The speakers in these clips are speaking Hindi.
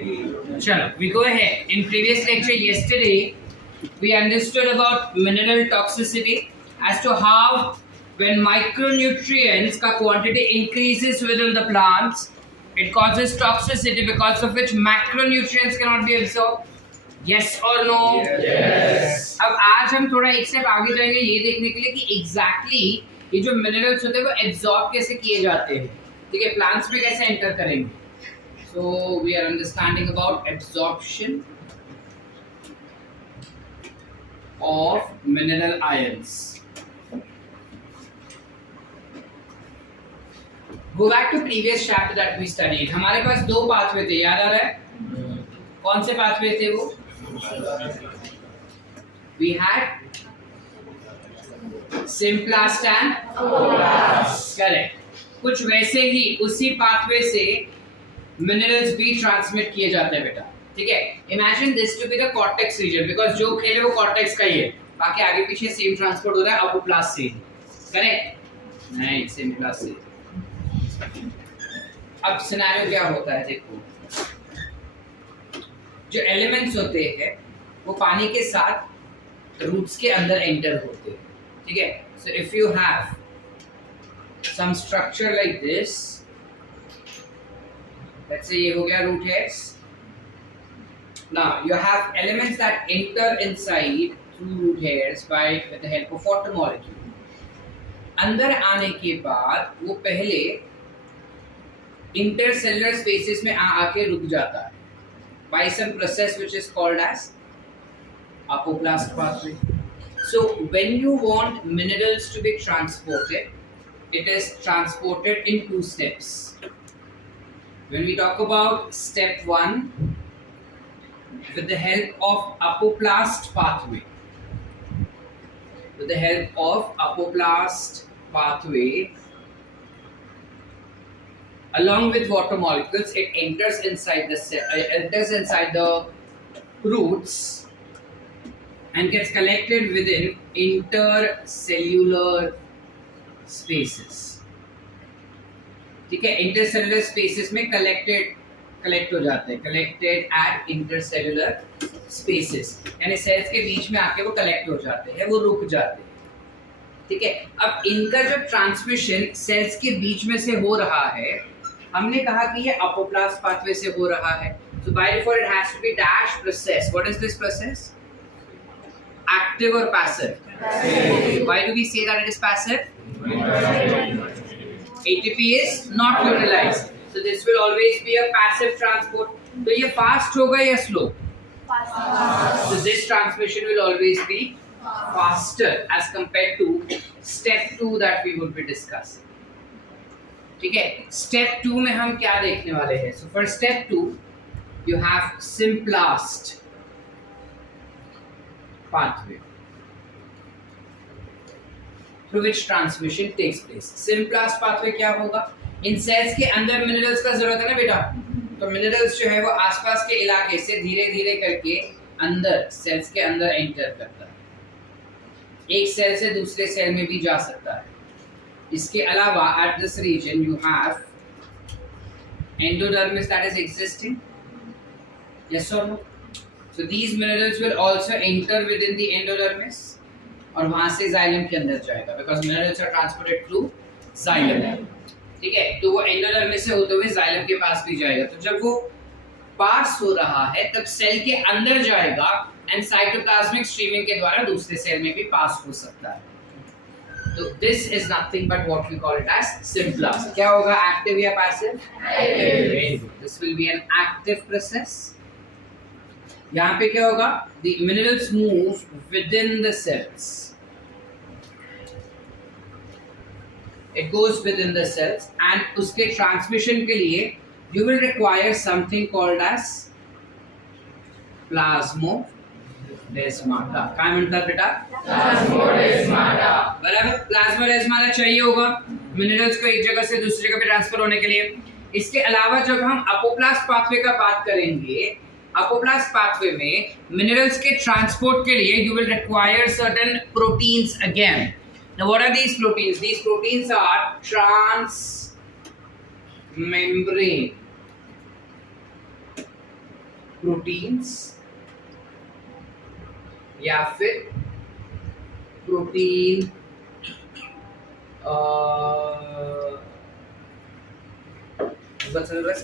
Chalo, we go ahead. In previous lecture yesterday, we understood about mineral toxicity as to how when micronutrients ka quantity increases within the plants, it causes toxicity because of which macronutrients cannot be absorbed. Yes or no? Yes. अब आज हम थोड़ा एक स्टेप आगे जाएंगे ये देखने के लिए कि एग्जैक्टली ये जो मिनरल्स होते हैं वो एब्जॉर्ब कैसे किए जाते हैं, ठीक है, प्लांट्स में कैसे एंटर करेंगे. So we are understanding about absorption of mineral ions. Go back to previous chapter that we studied. हमारे पास दो पाथवे थे, याद आ रहा है? कौन से पाथवे थे वो? We had Symplast and Apoplast. Correct. कुछ वैसे ही उसी पाथवे से मिनरल्स भी ट्रांसमिट किए जाते हैं बेटा, ठीक है. Imagine this to be the cortex region because जो खेल है वो कॉर्टेक्स का ही है, बाकी आगे पीछे सेम ट्रांसपोर्ट हो रहा है अपोप्लास्ट से. करेक्ट? नहीं, सिम्प्लास्ट से. अब सिनेरियो क्या होता है देखो, जो एलिमेंट्स होते हैं वो पानी के साथ रूट्स के अंदर एंटर होते हैं, ठीक है. So if you have some structure like this, let's say ये हो गया root hairs. Now you have elements that enter inside through root hairs by with the help of water molecule. अंदर आने के बाद वो पहले intercellular spaces में आके रुक जाता है by some process which is called as apoplast pathway. So when you want minerals to be transported, it is transported in two steps. When we talk about step 1, with the help of apoplast pathway, along with water molecules, it enters inside the cell, enters inside the roots and gets collected within intercellular spaces. ठीक है, इंटरसेलुलर स्पेसेस में कलेक्ट हो जाते हैं, कलेक्टेड एट इंटरसेलुलर स्पेसेस, यानी सेल्स के बीच में आके वो कलेक्ट हो जाते हैं, वो रुक जाते हैं, ठीक है. अब इनका जो ट्रांसमिशन सेल्स के बीच में से हो रहा है, हमने कहा कि ये अपोप्लास्ट पाथवे से हो रहा है. So by default it has to be dash process. What is this process? Active और passive. Why do we say that it is passive? ATP is not utilized, so this will always be a passive transport. तो ये fast होगा या slow? Fast. So this transmission will always be faster as compared to step 2 that we would be discussing. ठीक है, step 2 में हम क्या देखने वाले हैं? So for step 2 you have Symplast pathway through which transmission takes place. Symplast pathway क्या होगा? इन सेल्स के अंदर मिनरल्स का जरूरत है ना बेटा, तो मिनरल्स जो है वो आसपास के इलाके से धीरे धीरे करके अंदर सेल्स के अंदर एंटर करता है. एक सेल से दूसरे सेल में भी जा सकता है. इसके अलावा at this region you have endodermis that is existing. Yes or no? So these minerals will also enter within the endodermis और वहां से जाइलम के अंदर जाएगा because minerals are transported through xylem, ठीक है. तो वो एंडोडर्मिस से होते हुए जाइलम के पास भी जाएगा. तो जब वो पास हो रहा है तब सेल के अंदर जाएगा एंड साइटोप्लाज्मिक स्ट्रीमिंग के द्वारा दूसरे सेल में भी पास हो सकता है. तो this is nothing but what we call it as symplast. क्या होगा, एक्टिव या passive? Active. This will be an active process. यहाँ पे क्या होगा? The minerals move within the cells. It goes within the cells and उसके transmission के लिए you will require something called as plasmodesmata. क्या म्हणतात बेटा? Plasmodesmata. बराबर, plasmodesmata चाहिए होगा मिनरल्स को एक जगह से दूसरी जगह पे ट्रांसफर होने के लिए. इसके अलावा जब हम अपोप्लास्ट पाथवे का बात करेंगे, अपोप्लास्ट पाथवे में मिनरल्स के ट्रांसपोर्ट के लिए you will require certain proteins again. Now what are these proteins? These proteins are transmembrane proteins या फिर प्रोटीन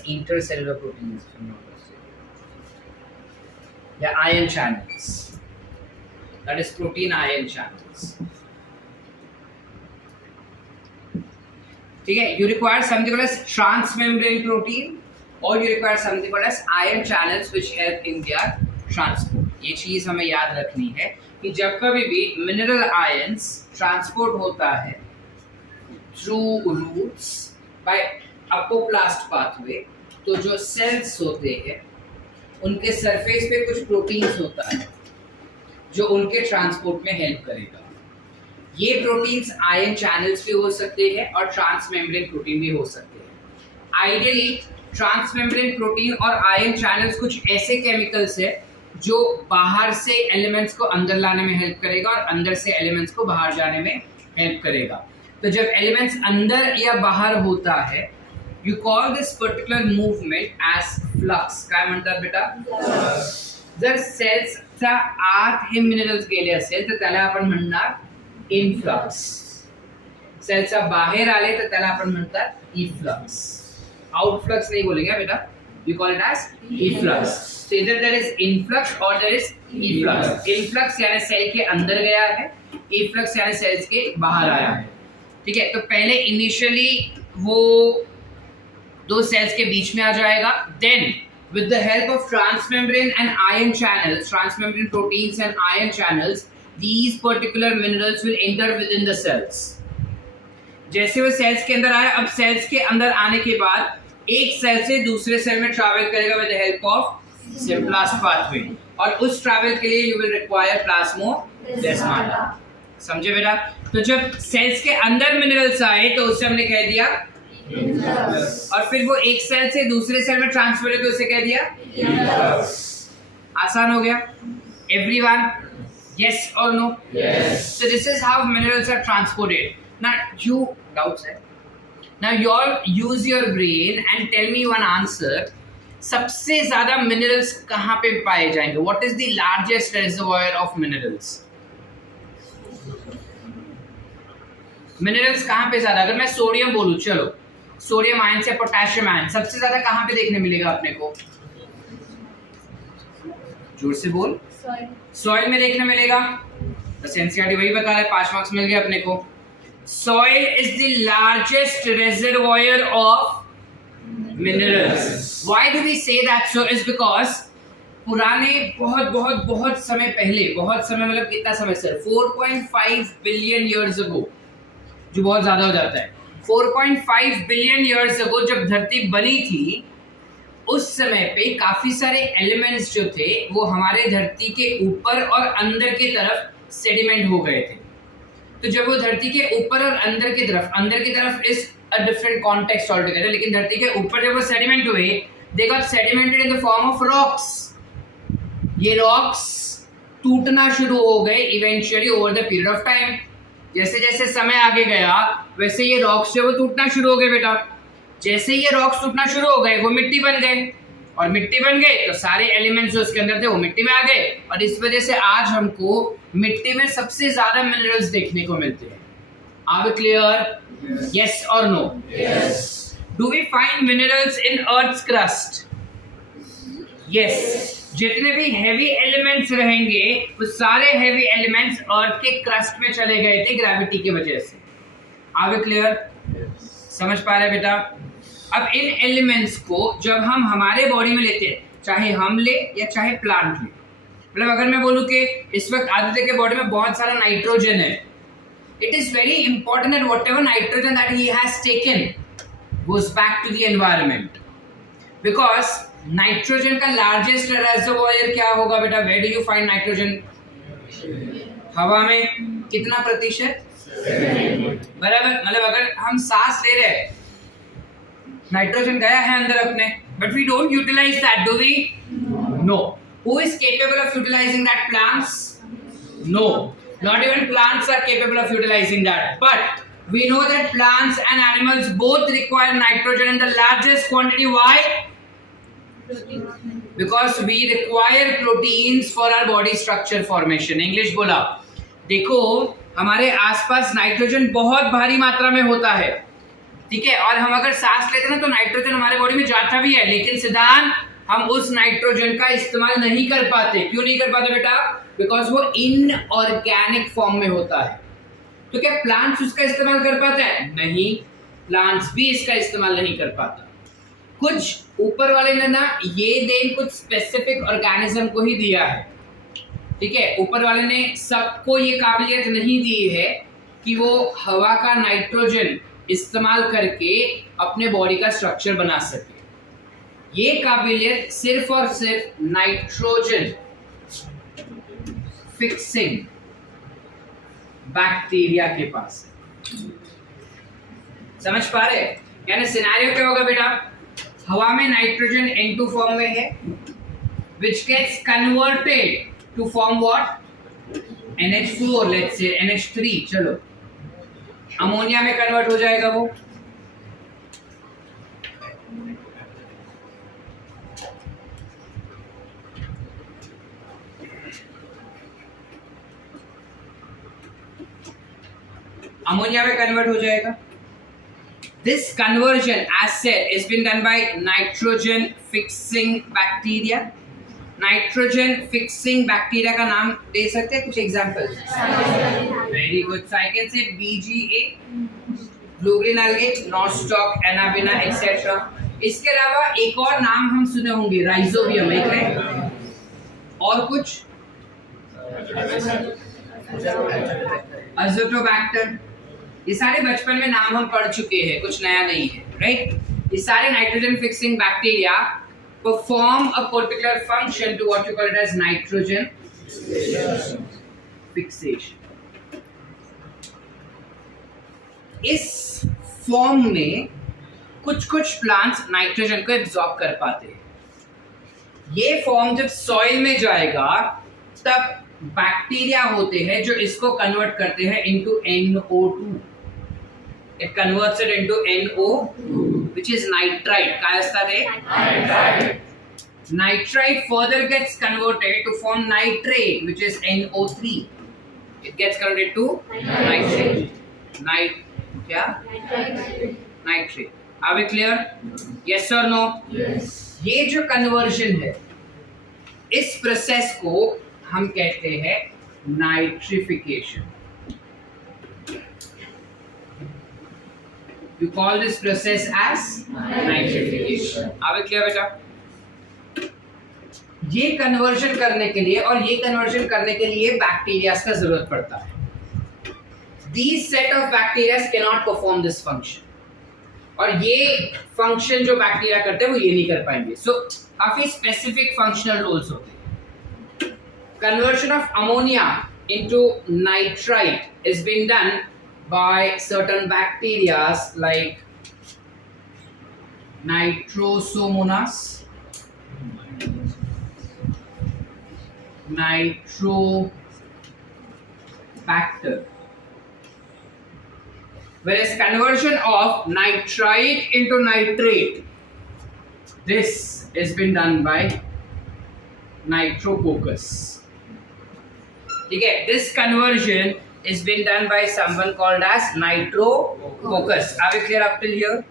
इंटरसेलुलर प्रोटीन्स या ion channels, that is protein ion channels. ठीक है, you require something called as transmembrane protein or you require something called as ion channels which help in their transport. ये चीज हमें याद रखनी है कि जब कभी भी मिनरल आयंस ट्रांसपोर्ट होता है through roots by apoplast pathway, तो जो सेल्स होते हैं उनके सरफेस पे कुछ प्रोटीन्स होता है जो उनके ट्रांसपोर्ट में हेल्प करेगा. ये प्रोटीन्स आयन चैनल्स भी हो सकते हैं और ट्रांसमेम्ब्रेन प्रोटीन भी हो सकते हैं. आइडियली ट्रांसमेम्ब्रेन प्रोटीन और आयन चैनल्स कुछ ऐसे केमिकल्स है जो बाहर से एलिमेंट्स को अंदर लाने में हेल्प करेगा और अंदर से एलिमेंट्स को बाहर जाने में हेल्प करेगा. तो जब एलिमेंट्स अंदर या बाहर होता है, you call this particular movement as flux. काय म्हणतात बेटा? जर सेल्सचा आत हे मिनरल्स गेले असेल तर त्याला आपण म्हणणार इनफ्लक्स. सेल्सच्या बाहेर आले तर त्याला आपण म्हणतात इफ्लक्स. आउटफ्लक्स नहीं बोलेंगे बेटा, we call it as efflux. So either there is influx or there is efflux. Influx यानी सेल के अंदर गया है, efflux यानी सेल्स के बाहर आया है. ठीक है, तो पहले इनिशियली वो दो सेल्स के बीच में आ जाएगा. Then with the help of transmembrane and ion channels, transmembrane proteins and ion channels, these particular minerals will enter within the cells. जैसे वो सेल्स के अंदर आया, अब सेल्स के अंदर आने के बाद एक सेल से दूसरे सेल में ट्रैवल करेगा with the help of symplast pathway, और उस ट्रैवल के लिए यू विल रिक्वायर प्लाज्मोडेस्माटा. समझे बेटा? तो जब सेल्स के अंदर मिनरल्स आए तो उससे हमने कह दिया और फिर वो एक सेल से दूसरे सेल में ट्रांसफर है तो उसे कह दिया. आसान हो गया? Everyone yes or no? Yes. So this is how minerals are transported. Now you doubts है. Now you all use your brain and tell me one answer. सबसे ज़्यादा minerals कहाँ पे पाए जाएंगे? What is the largest reservoir of minerals? Minerals कहाँ पे ज़्यादा? अगर मैं सोडियम बोलूँ, चलो सोडियम आयन से पोटेशियम आयन, सबसे ज़्यादा कहाँ पे देखने मिलेगा अपने को? जोर से बोल. सॉइल में देखने मिलेगा. बस एनसीईआरटी वही बता रहा है, 5 मार्क्स मिल गए अपने को. Soil is the largest reservoir of minerals. Why do we say that so? Is because पुराने बहुत समय पहले, बहुत समय मतलब कितना समय सर? 4.5 बिलियन ईयर्स अगो, जो बहुत ज़्यादा हो जाता है. 4.5 बिलियन ईयर्स अगो जब धरती बनी थी, उस समय पे काफ़ी सारे एलिमेंट्स जो थे वो हमारे धरती के ऊपर और अंदर की तरफ सेडिमेंट हो गए थे. तो जब वो धरती के ऊपर और अंदर की तरफ is a different context all together, लेकिन धरती के ऊपर जब वो सेडिमेंट हुए, they got sedimented in the form of rocks. ये रॉक्स टूटना शुरू हो गए eventually over the period of time. जैसे जैसे समय आगे गया वैसे ये रॉक्स जो वो टूटना शुरू हो गए बेटा. जैसे ये रॉक्स टूटना शुरू हो गए वो मिट्टी बन गए, और मिट्टी बन गए तो सारे एलिमेंट्स जो उसके अंदर थे वो मिट्टी में आ गए, और इस वजह से आज हमको मिट्टी में सबसे ज्यादा मिनरल्स देखने को मिलते हैं. Are we clear? यस और no? Yes. Do we find minerals in earth's crust? Yes. जितने भी हैवी एलिमेंट्स रहेंगे वो सारे हैवी एलिमेंट्स अर्थ के क्रस्ट में चले गए थे ग्रेविटी की वजह से. Are we clear? समझ पा रहे बेटा? अब इन एलिमेंट्स को जब हम हमारे बॉडी में लेते हैं, चाहे हम ले या चाहे प्लांट ले, मतलब अगर मैं बोलूँ कि इस वक्त आदित्य के बॉडी में बहुत सारा नाइट्रोजन है, it is very important that whatever nitrogen that he has taken goes back to the environment, because nitrogen का लार्जेस्ट रेजर्वोयर क्या होगा बेटा? Where do you find nitrogen? हवा में कितना प्रतिशत? बराबर. मतलब अगर हम सांस ले रहे हैं, नाइट्रोजन गया है अंदर अपने, but we don't utilise that, do we? No. Who is capable of utilising that? Plants? No, not even plants are capable of utilising that. But we know that plants and animals both require nitrogen in the largest quantity. Why? Because we require proteins for our body structure formation. English बोला, देखो हमारे आसपास नाइट्रोजन बहुत भारी मात्रा में होता है, ठीक है, और हम अगर सांस लेते हैं ना तो नाइट्रोजन हमारे बॉडी में जाता भी है, लेकिन सिद्धांत हम उस नाइट्रोजन का इस्तेमाल नहीं कर पाते। क्यों नहीं कर पाते बेटा? बिकॉज वो इनऑर्गेनिक फॉर्म में होता है। तो क्या प्लांट्स उसका इस्तेमाल कर पाते हैं? नहीं, प्लांट्स भी इसका इस्तेमाल नहीं कर पाता। कुछ ऊपर वाले ने ना ये देन कुछ स्पेसिफिक ऑर्गेनिज्म को ही दिया है, ठीक है, ऊपर वाले ने सबको ये काबिलियत नहीं दी है कि वो हवा का नाइट्रोजन इस्तेमाल करके अपने बॉडी का स्ट्रक्चर बना सके। ये काबिलियत सिर्फ और सिर्फ नाइट्रोजन फिक्सिंग बैक्टीरिया के पास है। समझ पा रहे? यानी सिनेरियो क्या होगा बेटा? हवा में नाइट्रोजन N2 फॉर्म में है, which gets converted to form what? NH4, let's say NH3, चलो अमोनिया में कन्वर्ट हो जाएगा वो। अमोनिया में कन्वर्ट हो जाएगा। This conversion, as said, is been done by nitrogen fixing bacteria. Nitrogen fixing bacteria का नाम दे सकते हैं कुछ example? Very good. So I can say BGA, blue green algae, nostoc, Anabaena etcetera. इसके अलावा एक और नाम हम सुने होंगे, राइजोबियम, एक है और कुछ अजोटोबैक्टर। ये सारे बचपन में नाम हम पढ़ चुके हैं, कुछ नया नहीं है, राइट? ये सारे nitrogen fixing bacteria perform a particular function to what you call it as nitrogen fixation. इस फॉर्म में कुछ प्लांट्स नाइट्रोजन को एब्जॉर्ब कर पाते हैं। ये फॉर्म जब सॉइल में जाएगा तब बैक्टीरिया होते हैं जो इसको कन्वर्ट करते हैं into NO2. It converts it into NO2, which is nitrite. काय असतात हे? Nitrite. Nitrite further gets converted to form nitrate, which is NO3. It gets converted to nitrate. क्या? Nitrate. Are we clear? Yes or no? Yes. ये जो कन्वर्जन है, इस प्रोसेस को हम कहते हैं nitrification. You call this process as nitrification. Are we clear बेटा? ये कन्वर्जन करने के लिए और ये कन्वर्जन करने के लिए बैक्टीरियाज का जरूरत पड़ता है। These set of bacteria cannot perform this function. और ये फंक्शन जो बैक्टीरिया करते हैं वो ये नहीं कर पाएंगे। So काफी स्पेसिफिक फंक्शनल रोल्स होते हैं। Conversion of ammonia into nitrite is being done by certain bacteria like Nitrosomonas, Nitrobacter. Whereas conversion of nitrite into nitrate, this has been done by Nitrococcus. Okay, this conversion is been done by someone called as Nitrococcus. Are we clear up till here?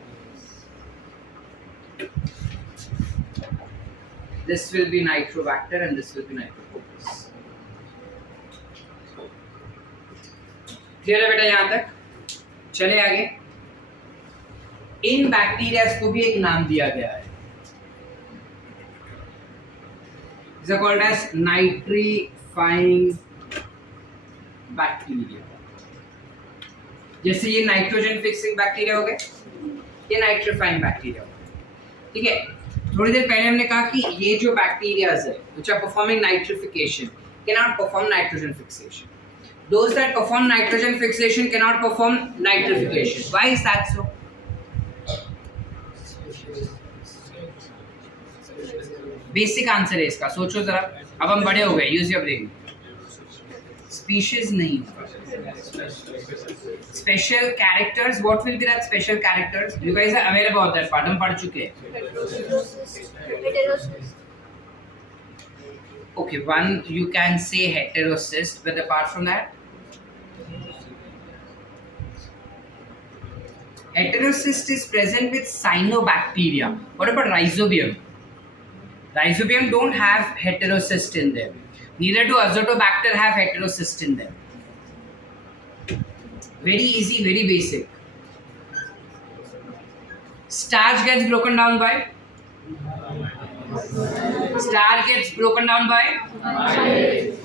This will be Nitrobacter and this will be Nitrococcus. Clear है बेटा यहाँ तक? चले आगे। इन बैक्टीरियाज को भी एक नाम दिया गया है, These are called as nitrifying bacteria. जैसे ये नाइट्रोजन फिक्सिंग बैक्टीरिया हो गए, ये नाइट्रिफाइंग बैक्टीरिया हो गए, ठीक है। थोड़ी देर पहले हमने कहा कि ये जो बैक्टीरियाज है which are performing nitrification cannot perform nitrogen fixation. Those that perform nitrogen fixation cannot perform nitrification. Why is that so? Basic answer है इसका, सोचो जरा। अब हम बड़े हो गए, यूज योर ब्रेन। स्पीशीज नहीं, special characters. What will be that special characters? You guys are aware about that, पाठ हम पढ़ चुके हैं. Okay, one you can say heterocyst, but apart from that, heterocyst is present with cyanobacteria. What about rhizobium? Rhizobium don't have heterocyst in them. Neither do azotobacter have heterocyst in them. Very easy, very basic. Starch gets broken down by? Starch gets broken down by?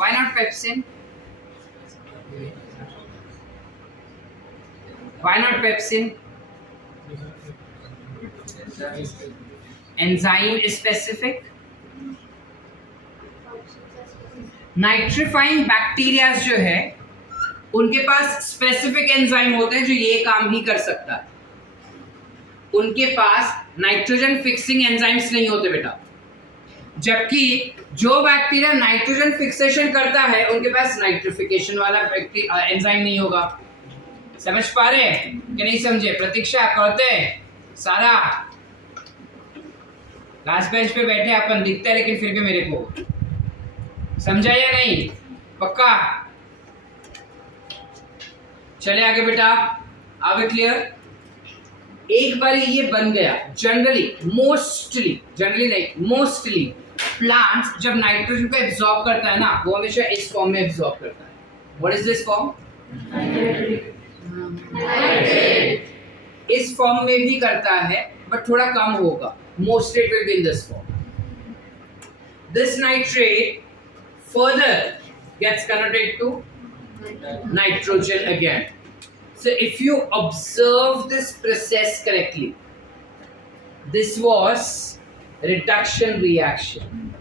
Why not pepsin? Why not pepsin? Enzyme is specific. Nitrifying bacteria जो है उनके पास स्पेसिफिक एंजाइम होते हैं जो ये काम ही कर सकता है. उनके पास नाइट्रोजन फिक्सिंग एंजाइम्स नहीं होते बेटा. जबकि जो बैक्टीरिया नाइट्रोजन फिक्सेशन करता है उनके पास नाइट्रिफिकेशन वाला एंजाइम नहीं होगा. समझ पा रहे हैं कि नहीं समझे? प्रतीक्षा करते हैं सारा. लास्ट बेंच पे बैठे अपन, दिखता है लेकिन फिर भी मेरे को समझा या नहीं? पक्का? चले आगे बेटा. आगे क्लियर? एक बार ये बन गया. जनरली नहीं, मोस्टली प्लांट्स जब नाइट्रोजन को एब्जॉर्ब करता है ना, वो हमेशा इस फॉर्म में एब्जॉर्ब करता है. What is this form? इस फॉर्म में भी करता है बट थोड़ा कम होगा. Mostly it will be in this form. This nitrate further gets converted to nitrogen again. So if you observe this process correctly, this was reduction reaction,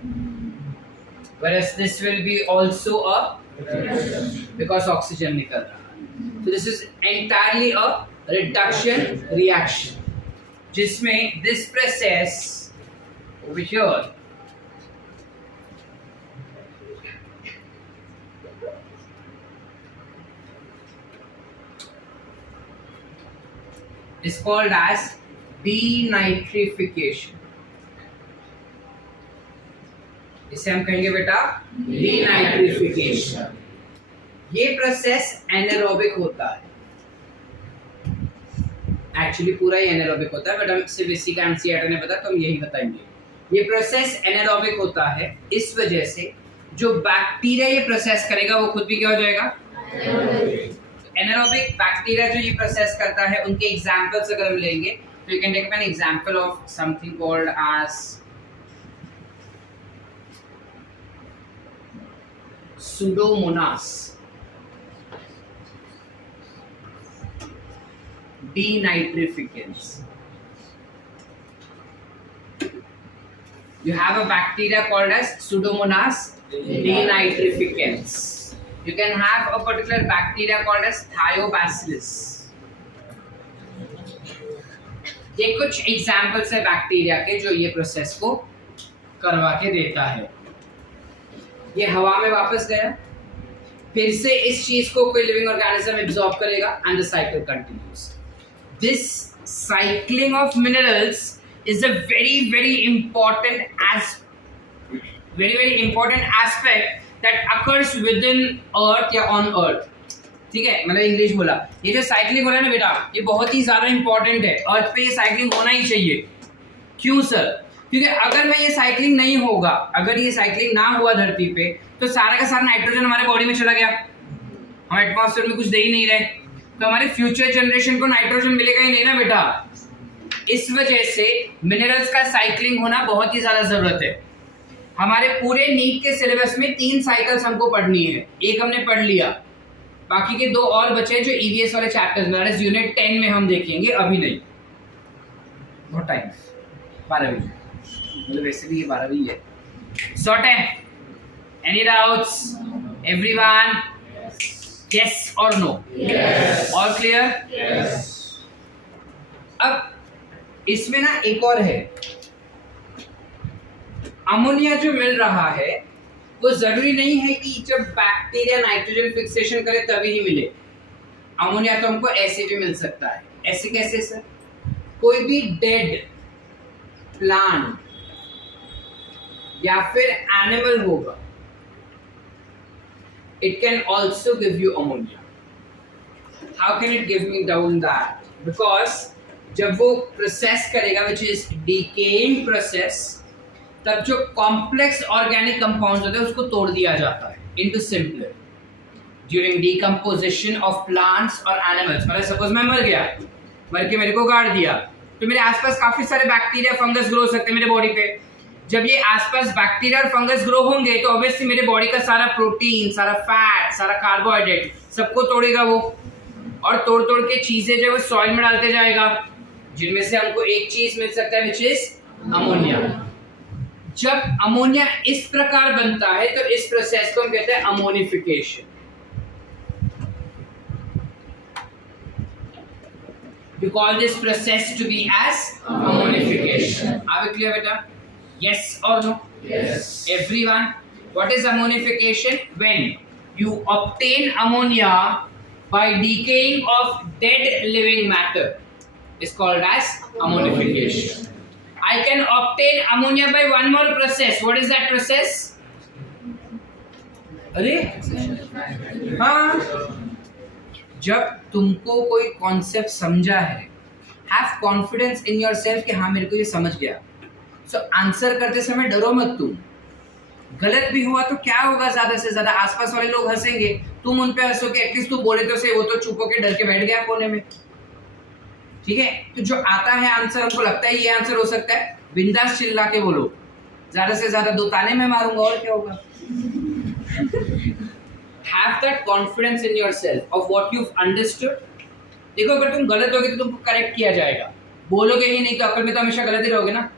whereas this will be also a because oxygen nikal raha. So this is entirely a reduction reaction, जिसमें this process over here is called as denitrification. इसे हम कहेंगे बेटा denitrification. ये प्रोसेस एनारोबिक होता है. एक्चुअली पूरा ही एनारोबिक होता है बट हम सिर्फ इसी का एनसीईआरटी ने बताया तो हम यही बताएंगे. ये प्रोसेस एनारोबिक होता है इस वजह से जो बैक्टीरिया ये प्रोसेस करेगा वो खुद भी क्या हो जाएगा? एनारोबिक बैक्टीरिया जो ये प्रोसेस करता है उनके एग्जांपल्स अगर हम लेंगे तो you can take an example of something called as Pseudomonas. Denitrificans. You have a bacteria called as Pseudomonas denitrificans. You can have a particular bacteria called as Thiobacillus. ये कुछ एग्जाम्पल्स है बैक्टीरिया के जो ये प्रोसेस को करवा के देता है. ये हवा में वापस गया, फिर से इस चीज को कोई लिविंग ऑर्गेनिज्म एब्जॉर्ब करेगा and the cycle continues. This cycling of minerals is a very important aspect that occurs within earth या on earth. ठीक है, मैंने इंग्लिश बोला. ये जो साइक्लिंग हो रहा है ना बेटा, ये बहुत ही ज्यादा इंपॉर्टेंट है. अर्थ पे ये साइक्लिंग होना ही चाहिए. क्यों सर? क्योंकि अगर मैं ये साइक्लिंग नहीं होगा, अगर ये साइक्लिंग ना हुआ धरती पे, तो सारा का सारा नाइट्रोजन हमारे बॉडी में चला गया, हम एटमॉस्फेयर में कुछ दे ही नहीं रहे, तो हमारे फ्यूचर जनरेशन को नाइट्रोजन मिलेगा ही नहीं ना बेटा. इस वजह से मिनरल्स का साइक्लिंग होना बहुत ही ज्यादा जरूरत है. हमारे पूरे नीट के सिलेबस में 3 साइकिल्स हमको पढ़नी है. एक हमने पढ़ लिया, बाकी के 2 और बचे जो ईवीएस वाले चैप्टर्स में, यूनिट 10 में हम देखेंगे, अभी नहीं, बहुत टाइम. 12वीं मतलब वैसे भी ये 12वीं है. सॉर्ट है? Any doubts everyone? Yes or no? Yes. All clear? Yes. अब इसमें ना एक और है. अमोनिया जो मिल रहा है वो जरूरी नहीं है कि जब बैक्टीरिया नाइट्रोजन फिक्सेशन करे तभी ही मिले। अमोनिया तो हमको ऐसे भी मिल सकता है। ऐसे कैसे सर? कोई भी डेड प्लांट या फिर एनिमल होगा, it can also give you ammonia. How can it give me down that? Because जब वो प्रोसेस करेगा which is decaying process, तब जो कॉम्प्लेक्स ऑर्गेनिक कंपाउंड्स होते हैं उसको तोड़ दिया जाता है into simpler. During decomposition of plants or animals, मतलब सपोज मैं मर गया, मर के मेरे को गाड़ दिया, तो मेरे आसपास काफी सारे बैक्टीरिया फंगस ग्रो हो सकते हैं मेरे बॉडी पे। जब ये आसपास बैक्टीरिया और फंगस ग्रो होंगे तो ऑब्वियसली मेरे बॉडी का सारा प्रोटीन, सारा फैट, सारा कार्बोहाइड्रेट सबको तोड़ेगा वो, और तोड़ तोड़ के चीजें जो है सॉइल में डालते जाएगा, जिनमें से हमको एक चीज मिल सकता है विच इज अमोनिया। जब अमोनिया इस प्रकार बनता है तो इस प्रोसेस को हम कहते हैं ammonification. We call this process to be as ammonification. Are we clear, beta? Yes or no? Yes. Everyone, what is ammonification? When you obtain ammonia by decaying of dead living matter is called as ammonification. I can obtain ammonia by one more process. What is that process? अरे हाँ, जब तुमको कोई कॉन्सेप्ट समझा है, हैव कॉन्फिडेंस इन योरसेल्फ कि हाँ मेरे को ये समझ गया, सो आंसर करते समय डरो मत। तुम गलत भी हुआ तो क्या होगा, ज्यादा से ज्यादा आसपास वाले लोग हंसेंगे, तुम उन पे हंसोगे, एटलीस्ट तू बोले तो से, वो तो चुप होके डर के बैठ गया कोने में। ठीक है, तो जो आता है आंसर, हमको लगता है ये आंसर हो सकता है, बिंदास चिल्ला के बोलो, ज्यादा से ज्यादा 2 ताने मैं मारूंगा और क्या होगा। Have that confidence in yourself of what you've understood. देखो अगर तुम गलत होगे तो तुमको करेक्ट किया जाएगा, बोलोगे ही नहीं तो अकल में तो हमेशा गलत ही रहोगे ना।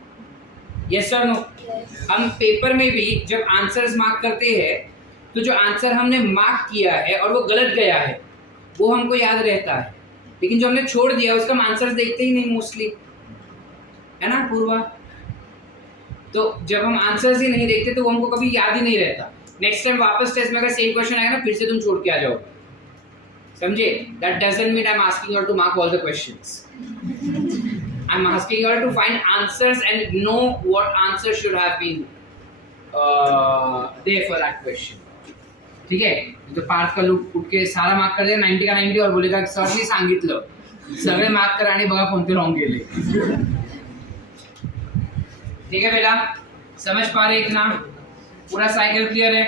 यस और नो? हम पेपर में भी जब आंसर्स मार्क करते हैं तो जो आंसर हमने मार्क किया है और वो गलत गया है वो हमको याद रहता है, लेकिन जो हमने छोड़ दिया उसका हम आंसर्स देखते ही नहीं मोस्टली, है ना पूर्वा? तो जब हम आंसर्स ही नहीं देखते तो वो हमको कभी याद ही नहीं रहता। नेक्स्ट टाइम वापस टेस्ट में अगर सेम क्वेश्चन आएगा ना, फिर से तुम छोड़ के आ जाओगे, समझे? That doesn't mean I am asking you to mark all the questions. I am asking you to find answers and know what answer should have been there for that question. ठीक है, तो पार्थ का लूट उठ के सारा मार्क कर देगा 90 का 90 और बोलेगा सर मी सांगितलं, सगळे मार्क करा आणि बघा कोणते रॉन्ग गेले। ठीक है बेटा, समझ पा रहे इतना? पूरा साइकिल क्लियर है?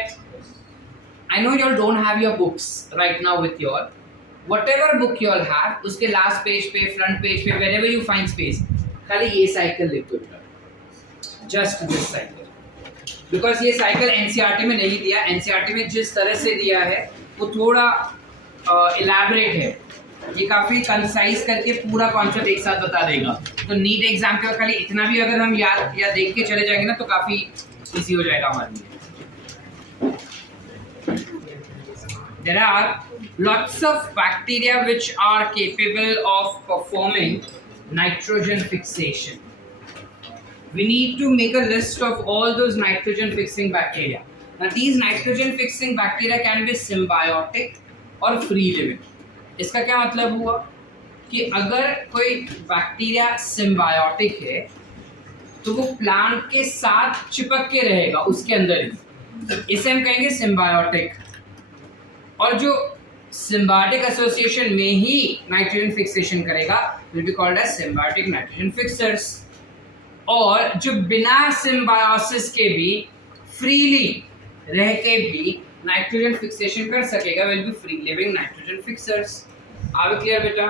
I know you all don't have your books right now with you all. Whatever book you all have, उसके last page पे, front page पे, wherever you find space, खाली ये साइकिल लिख दो बेटा, just this cycle, because ये साइकिल NCERT में नहीं दिया। NCERT में जिस तरह से दिया है वो थोड़ा elaborate है, ये काफी कंसाइज करके पूरा कॉन्सेप्ट एक साथ बता देगा। तो नीट एग्जाम के खाली इतना भी अगर हम याद या देख के चले जाएंगे ना तो काफी इजी हो जाएगा हमारे लिए। There are lots of bacteria which are capable of performing nitrogen fixation. We need to make a list of all those nitrogen fixing bacteria. Now these nitrogen fixing bacteria can be symbiotic or free living. इसका क्या मतलब हुआ कि अगर कोई बैक्टीरिया सिम्बायोटिक है तो वो प्लांट के साथ चिपक के रहेगा उसके अंदर ही, इसे हम कहेंगे सिम्बायोटिक। और जो सिम्बायोटिक एसोसिएशन में ही नाइट्रोजन फिक्सेशन करेगा will be called as symbiotic nitrogen fixers. और जो बिना सिम्बायोसिस के भी फ्रीली रह के भी नाइट्रोजन फिक्सेशन कर सकेगा will be free living nitrogen fixers. Are we clear, beta?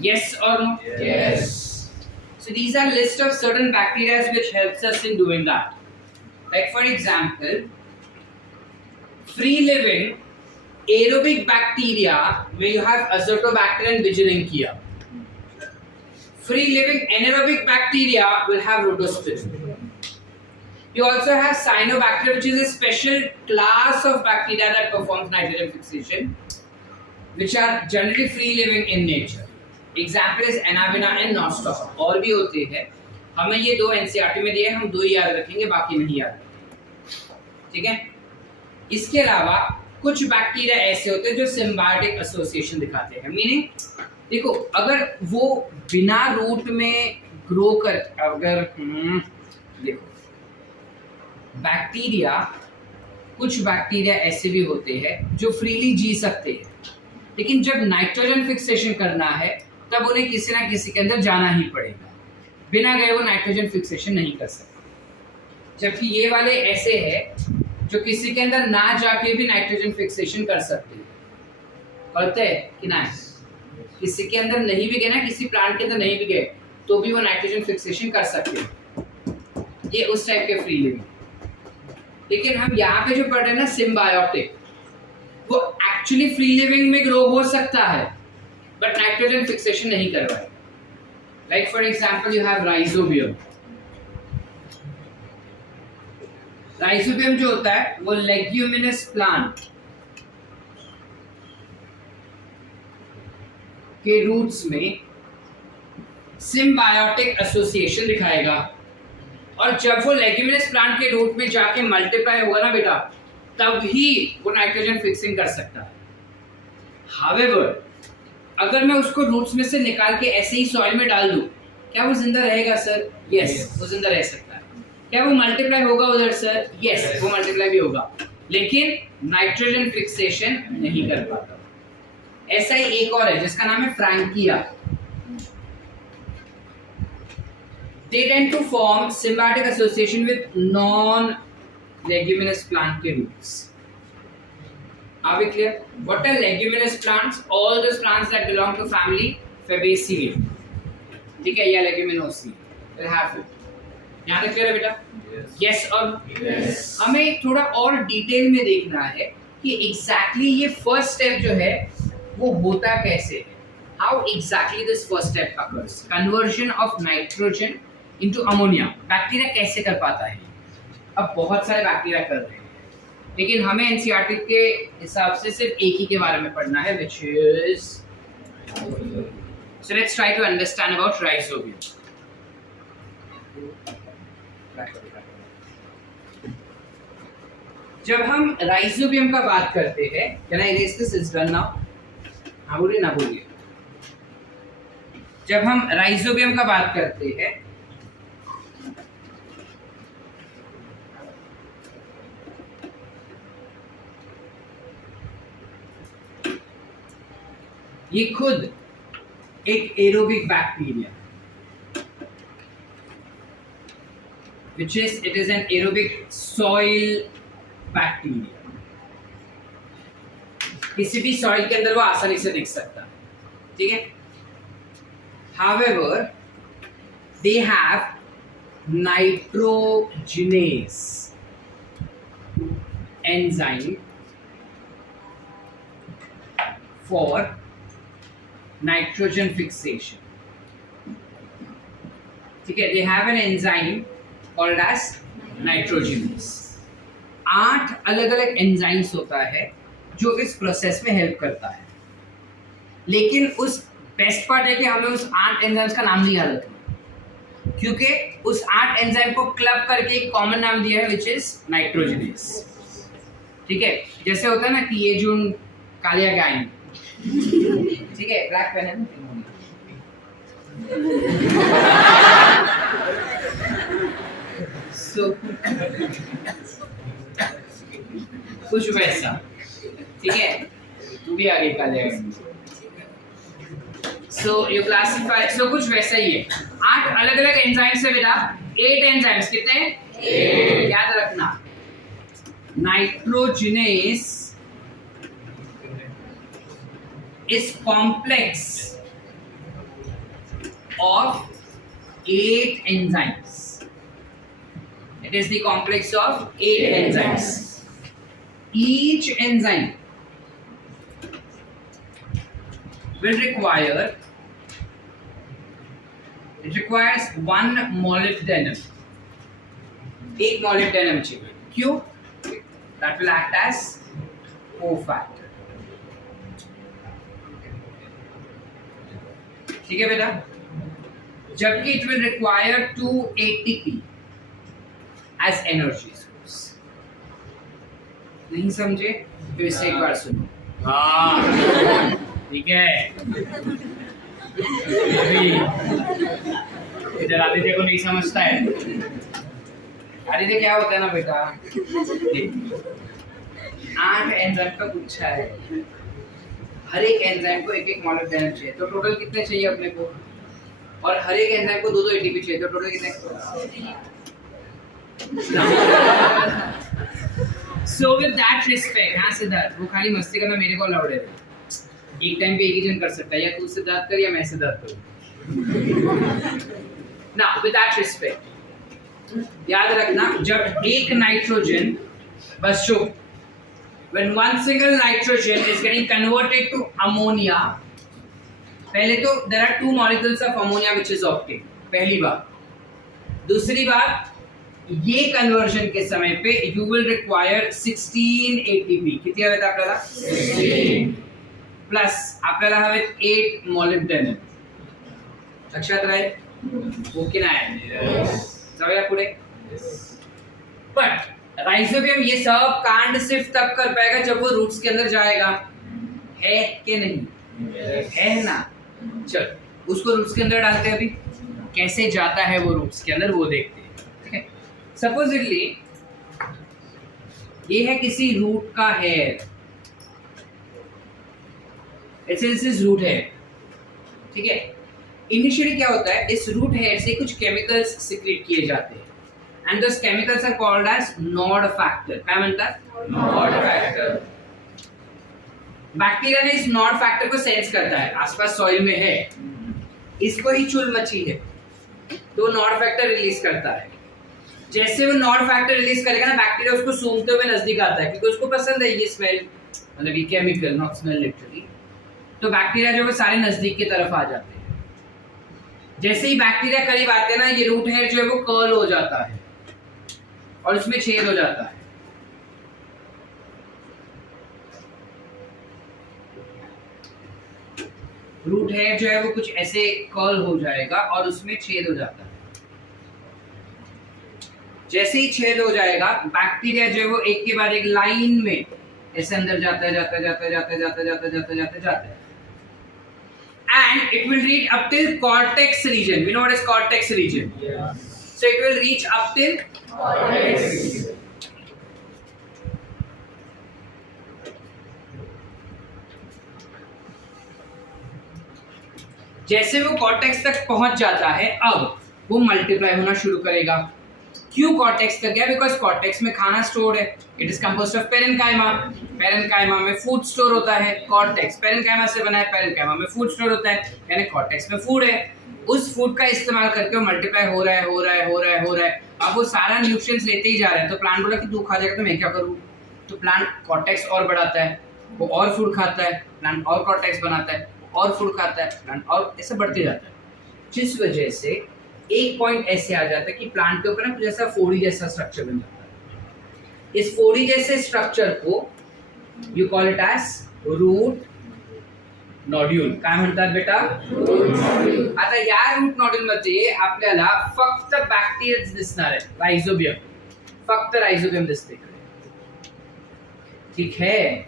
Yes or no? Yes. So these are list of certain bacteria which helps us in doing that. Like for example, free living aerobic bacteria where you have Azotobacter and Vigilance. Free living anaerobic bacteria will have Rhodospira. You also have Cyanobacteria, which is a special class of bacteria that performs nitrogen fixation, which are generally free living in nature. Example is Anabina and Nostofa. और भी होते हैं, हमें ये 2 NCERT में दिए, हम 2 ही याद रखेंगे, बाकी नहीं याद। ठीक है, इसके अलावा कुछ बैक्टीरिया ऐसे होते हैं जो सिम्बायोटिक एसोसिएशन दिखाते हैं। मीनिंग देखो, अगर वो बिना रूट में ग्रो कर, अगर देखो बैक्टीरिया, कुछ बैक्टीरिया ऐसे भी होते हैं जो फ्रीली जी सकते हैं, लेकिन जब नाइट्रोजन फिक्सेशन करना है तब उन्हें किसी ना किसी के अंदर जाना ही पड़ेगा, बिना गए वो नाइट्रोजन फिक्सेशन नहीं कर सकते। जबकि ये वाले ऐसे हैं जो किसी के अंदर ना जाके भी नाइट्रोजन फिक्सेशन कर सकते हैं। करते हैं कि ना? किसी के अंदर नहीं भी गए ना, किसी प्लांट के अंदर नहीं भी गए, तो भी वो नाइट्रोजन फिक्सेशन कर सकते हैं। ये उस टाइप के फ्री लिविंग। लेकिन हम यहाँ पे जो पढ़ रहे हैं ना सिम्बायोटिक, वो एक्चुअली फ्री लिविंग में ग्रो हो सकता है बट नाइट्रोजन फिक्सेशन नहीं करवाएगा। Like for example you have rhizobium. Rhizobium जो होता है वो लेग्यूमिनस प्लांट के रूट्स में सिम्बायोटिक एसोसिएशन दिखाएगा, और जब वो लेग्यूमिनस प्लांट के रूट में जाके मल्टीप्लाई होगा ना बेटा, तब ही वो नाइट्रोजन फिक्सिंग कर सकता है। हावेवर अगर मैं उसको रूट्स में से निकाल के ऐसे ही सॉइल में डाल दूं, क्या वो जिंदा रहेगा सर? यस, वो जिंदा रह सकता है। क्या वो मल्टीप्लाई होगा उधर सर? यस, वो मल्टीप्लाई भी होगा, लेकिन नाइट्रोजन फिक्सेशन नहीं कर पाता। ऐसा ही एक और है जिसका नाम है Frankia. They tend to form symbiotic association with non-leguminous plant के roots. Are we clear? What are leguminous plants? All those plants that belong to family Fabaceae. ठीक है, या Leguminosae. We'll have it. यहाँ तक clear है बेटा? Yes और Yes. हमें थोड़ा और डिटेल में देखना है कि exactly ये first step जो है वो होता कैसे है. How exactly this first step occurs? Conversion of nitrogen into ammonia. Bacteria कैसे कर पाता है? अब बहुत सारे बैक्टीरिया कर रहे हैं, लेकिन हमें एनसीईआरटी के हिसाब से सिर्फ एक ही के बारे में पढ़ना है, which is, so let's try to understand about rhizobium. जब हम राइजोबियम का बात करते हैं, can I erase this? It's done now. हाँ बोलिए ना बोलिए। जब हम राइजोबियम का बात करते हैं, ये खुद एक aerobic bacteria, which is it is an aerobic soil bacteria. किसी भी सॉइल के अंदर वो आसानी से दिख सकता है, ठीक है? However, they have nitrogenase enzyme for nitrogen fixation. ठीक है, they have an enzyme called as nitrogenase. 8 अलग-अलग एंजाइम्स होता है जो इस प्रोसेस में हेल्प करता है, लेकिन उस बेस्ट पार्ट है कि हमें उस 8 एंजाइम्स का नाम नहीं याद रखना, क्योंकि उस 8 एंजाइम को क्लब करके एक कॉमन नाम दिया है विच इज नाइट्रोजनेस। ठीक है, जैसे होता है ना कि ये जो कालिया गाय, ठीक है, ब्लैक पेन है ना, कुछ वैसा, ठीक है, तू भी आगे कालिया गाय। So you classify, so कुछ वैसा ही है। 8 अलग अलग एंजाइम्स है बेटा, 8 एंजाइम्स, कितने? 8। याद रखना, nitrogenase is complex of 8 enzymes. It is the complex of 8 enzymes. Each enzyme will require, it requires 1 molybdenum. एक molybdenum चाहिए, क्यों? That will act as cofactor. ठीक है बेटा, जबकि it will require 2 ATP as energy source. नहीं समझे फिर से एक बार सुनो। हाँ ठीक है। अभी इधर आदित्य को नहीं समझता है। आदित्य क्या होता है ना बेटा, 8 एंजाइम का गुच्छा है, हर एक एंजाइम को एक एक मॉलिक्यूल चाहिए, तो टोटल कितने चाहिए अपने को, और हर एक एंजाइम को 2-2 एटीपी चाहिए, तो टोटल कितने? सो विद दैट रिस्पेक्ट, हाँ सिद्धार्थ, वो खाली मस्ती करना मेरे को अलाउड है। एक टाइम पे एक ही जन कर सकता है, या तू सिद्धार्थ कर या मैं सिद्धार्थ करूं। ना विद दैट रिस्पेक्ट, याद रखना जब एक नाइट्रोजन, बस चुप, when one single nitrogen is getting converted to ammonia, पहले तो there are 2 molecules of ammonia which is obtained, पहली बात। दूसरी बात, ये कन्वर्जन के समय पे you will require 16 ATP, किती हवेत आपल्याला? 16 प्लस आपल्याला हवेत 8 molybdenum, लक्षात राहील? ओके नाही? जाऊया पुढे। बट राइजोबियम ये सब कांड सिर्फ तब कर पाएगा जब वो रूट्स के अंदर जाएगा, है कि नहीं? है ना। चल उसको रूट्स के अंदर डालते हैं, अभी कैसे जाता है वो रूट्स के अंदर वो देखते हैं, ठीक है। सपोजिटली ये है किसी रूट का हेयर, इस रूट है, ठीक है। इनिशियली क्या होता है, इस रूट हेयर से कुछ केमिकल्स सिक्रेट किए जाते हैं, and those chemicals are called as nod factor. क्या म्हणतात? Nord factor. बैक्टीरिया ने इस नॉड फैक्टर को सेंस करता है, आसपास सॉइल में है, इसको ही चुल मची है, तो नॉड फैक्टर रिलीज करता है। जैसे वो नॉड फैक्टर रिलीज करेगा ना, बैक्टीरिया उसको सूंघते हुए नजदीक आता है, क्योंकि उसको पसंद है ये स्मेल, मतलब ये केमिकल, नॉट स्मेल लिटरली। तो बैक्टीरिया जो है सारे नजदीक की तरफ आ जाते हैं। जैसे ही बैक्टीरिया करीब आते हैं ना, ये रूट हेयर जो है वो कर्ल हो जाता है और उसमें छेद हो जाता है। रूट हेयर जो है वो कुछ ऐसे कर्ल हो जाएगा और उसमें छेद हो जाता है। जैसे ही छेद हो जाएगा, बैक्टीरिया जो है वो एक के बाद एक लाइन में ऐसे अंदर जाता है, जाता है, जाता है, जाता है, जाता है, जाता है, जाता है, जाता है, जाता है, and it will reach up till cortex region. We know what is cortex region? Yeah. So it will reach up till cortex. जैसे वो कॉर्टेक्स तक पहुंच जाता है, अब वो मल्टीप्लाई होना शुरू करेगा। क्यों कॉर्टेक्स तक गया? बिकॉज कॉर्टेक्स में खाना स्टोर है, it is composed of parenchyma, parenchyma में फूड स्टोर होता है, कॉर्टेक्स पेरेन्काइमा से बना है, पेरेन्काइमा में फूड स्टोर होता है, यानी कॉर्टेक्स में फूड है, उस फूड का इस्तेमाल करके वो मल्टीप्लाई हो रहा है, हो रहा है, हो रहा है, हो रहा है। अब वो सारा न्यूट्रिएंट्स लेते ही जा रहा है, तो प्लांट बोला कि तू खा जाएगा तो मैं क्या करूँ? तो प्लांट कॉर्टेक्स और बढ़ाता है, वो और फूड खाता है, प्लांट और कॉर्टेक्स बनाता है, और फूड खाता है, प्लांट और ऐसे बढ़ते जाता है, जिस वजह से एक पॉइंट ऐसे आ जाता है कि प्लांट के ऊपर ना कुछ ऐसा फोड़ी जैसा स्ट्रक्चर बन जाता है। इस फोड़ी जैसे स्ट्रक्चर को you call it as root nodule. काय म्हणतात बेटा? आता या रूट नॉड्यूल मध्ये आपल्याला फक्त बॅक्टेरियाच दिसणार आहे, राइजोबियम, फक्त राइजोबियम दिसते, ठीक है?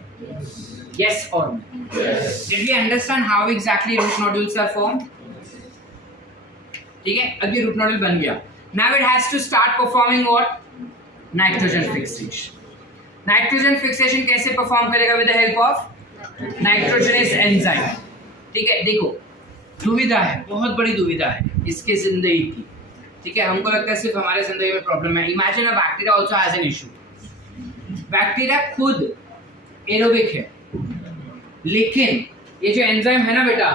Yes or no? Yes. Did we understand how exactly root nodules are formed? ठीक है, अब ये रूट नोडल बन गया। Now it has to start performing what? Nitrogen fixation. Nitrogen fixation कैसे perform करेगा? With the help of nitrogenase enzyme. ठीक है, देखो दुविधा है, बहुत बड़ी दुविधा है इसके जिंदगी की, ठीक है। हमको लगता है सिर्फ हमारे जिंदगी में प्रॉब्लम है। Imagine a bacteria also has an issue. Bacteria खुद एरोबिक है, लेकिन ये जो एंजाइम है ना बेटा,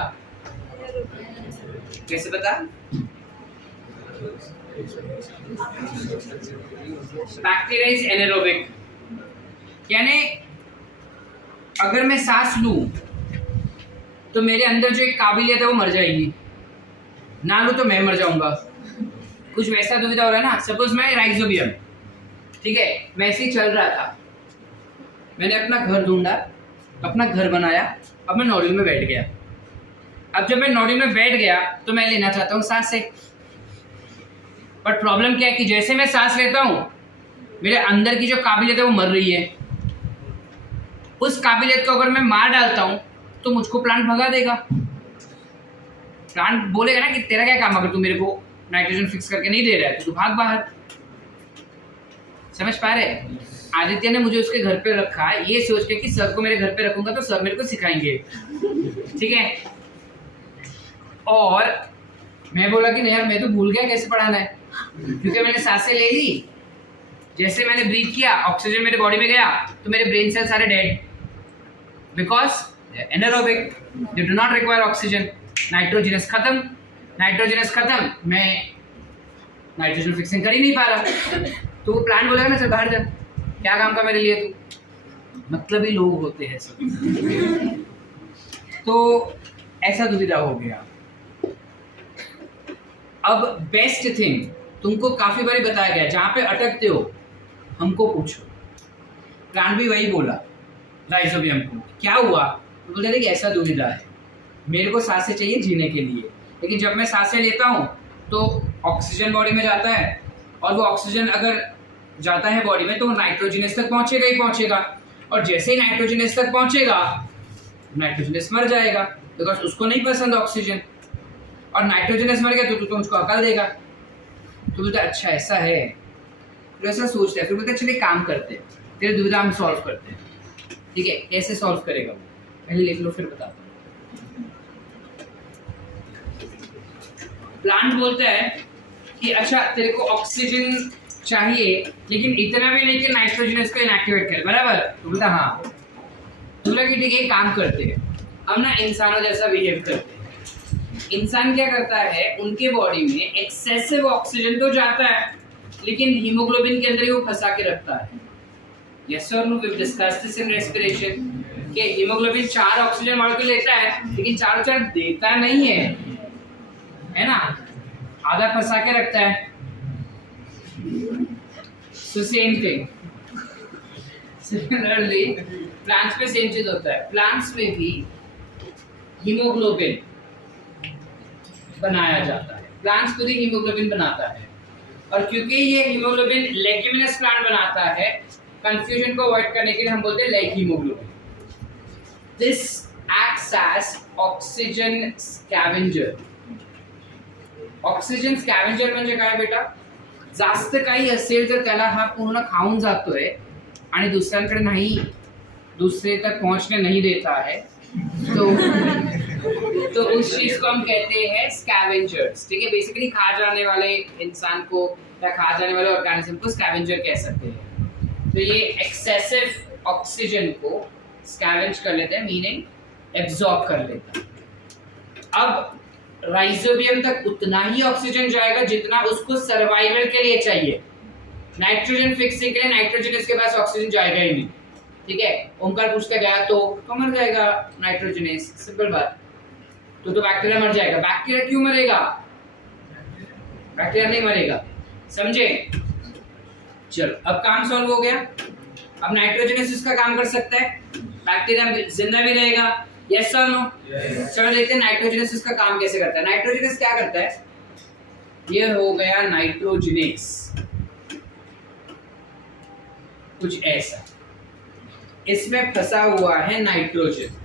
कैसे पता? बैक्टीरिया इज एनारोबिक, यानी अगर मैं सांस लूं तो मेरे अंदर जो एक काबिलियत है वो मर जाएगी, ना लूं तो मैं मर जाऊंगा। कुछ वैसा दुविधा हो रहा है ना। सपोज मैं राइजोबियम, ठीक है, मैं ऐसे ही चल रहा था, मैंने अपना घर ढूंढा, अपना घर बनाया, अब मैं नॉड्यूल में बैठ गया। अब जब मैं नॉड्यूल में बैठ गया तो मैं लेना चाहता हूँ सांस से, बट प्रॉब्लम क्या है कि जैसे मैं सांस लेता हूँ मेरे अंदर की जो काबिलियत है वो मर रही है। उस काबिलियत को अगर मैं मार डालता हूँ तो मुझको प्लांट भगा देगा। प्लांट बोलेगा ना कि तेरा क्या काम, अगर तू मेरे को नाइट्रोजन फिक्स करके नहीं दे रहा है तो तू भाग बाहर। समझ पा रहे? आदित्य ने मुझे उसके घर पे रखा ये सोच के कि सर को मेरे घर पे रखूंगा तो सर मेरे को सिखाएंगे, ठीक है। और मैं बोला कि नहीं यार, मैं तो भूल गया कैसे पढ़ाना है, क्योंकि मैंने सांसें ले ली। जैसे मैंने ब्रीथ किया, ऑक्सीजन मेरे बॉडी में गया तो मेरे ब्रेन सेल सारे dead, because anaerobic, they do not require oxygen. Nitrogenous खत्म, नाइट्रोजनस खत्म, मैं नाइट्रोजन फिक्सिंग कर ही नहीं पा रहा। तो वो प्लांट बोलेगा ना, सर बाहर जा, क्या काम का मेरे लिए तू। मतलब ही लोग होते हैं सब। तो ऐसा दुविधा हो गया। अब बेस्ट थिंग तुमको काफी बारी बताया गया, जहां पे अटकते हो हमको पूछो। प्लांट भी वही बोला राइजोबियम को, क्या हुआ? तो बोलते थे कि ऐसा दुविधा है, मेरे को सांसें चाहिए जीने के लिए, लेकिन जब मैं सांसें लेता हूँ तो ऑक्सीजन बॉडी में जाता है, और वो ऑक्सीजन अगर जाता है बॉडी में तो नाइट्रोजनस तक पहुंचेगा ही पहुंचेगा, और जैसे ही नाइट्रोजनस तक पहुंचेगा नाइट्रोजनस मर जाएगा, बिकॉज उसको नहीं पसंद ऑक्सीजन, और नाइट्रोजनस मर गया तो मुझको अकल देगा। तो बोलते अच्छा ऐसा है, तो ऐसा सोचते हैं। फिर बोलते चलिए काम करते हैं, तेरे दुविधा हम सॉल्व करते हैं, ठीक है। कैसे सॉल्व करेगा वो, पहले लिख लो फिर बताता हूँ। प्लांट बोलता है कि अच्छा तेरे को ऑक्सीजन चाहिए, लेकिन इतना भी नहीं कि नाइट्रोजनस को इनएक्टिवेट करे, बराबर? तो बोलता हाँ। तो बोला कि ठीक है काम करते हैं, हम ना इंसानों जैसा बिहेव करते हैं। इंसान क्या करता है, उनके बॉडी में एक्सेसिव ऑक्सीजन तो जाता है, लेकिन हीमोग्लोबिन के अंदर ही वो फंसा के रखता है। यस और no, we discussed this in respiration कि हीमोग्लोबिन 4 ऑक्सीजन मॉलिक्यूल लेता है, लेकिन 4 देता नहीं है ना, आधा फंसा के रखता है। So same thing, similarly plants में सेम चीज होता है। प्लांट्स में भी हीमोग्लोबिन बनाया जाता है, प्लांट्स खुद ही हीमोग्लोबिन बनाता है, और क्योंकि ये हीमोग्लोबिन लेग्यूमिनस प्लांट बनाता है, कंफ्यूजन को अवॉइड करने के लिए हम बोलते हैं leghaemoglobin. This acts as oxygen scavenger. Oxygen scavenger म्हणजे काय बेटा, जास्त काही असेल तर त्याला हा पूर्ण खाऊन जातोय आणि दुसऱ्यांकडे नाही, दूसरे तक पहुंचने नहीं देता है, तो उस चीज को हम कहते हैं स्कैवेंजर्स, ठीक है। बेसिकली खा जाने वाले इंसान को या खा जाने वाले ऑर्गेनिज्म को स्कैवेंजर कह सकते हैं। तो ये एक्सेसिव ऑक्सीजन को स्कैवेंज कर लेते हैं, मीनिंग एब्जॉर्ब कर लेता है। अब राइजोबियम तक उतना ही ऑक्सीजन जाएगा जितना उसको सर्वाइवल के लिए चाहिए। नाइट्रोजन फिक्सिंग के लिए नाइट्रोजन इसके पास ऑक्सीजन जाएगा ही नहीं, ठीक है। ओमकार पूछते गया तो मर जाएगा नाइट्रोजनेस, सिंपल बात। तो बैक्टीरिया मर जाएगा। बैक्टीरिया क्यों मरेगा? बैक्टीरिया नहीं मरेगा, समझे? चलो अब काम सॉल्व हो गया। अब नाइट्रोजनेस इसका काम कर सकता है, बैक्टीरिया जिंदा भी रहेगा। यस और नो? चलो देखते हैं नाइट्रोजनेस इसका काम कैसे करता है। नाइट्रोजनेस क्या करता है, ये हो गया नाइट्रोजनेस, कुछ ऐसा, इसमें फंसा हुआ है नाइट्रोजन,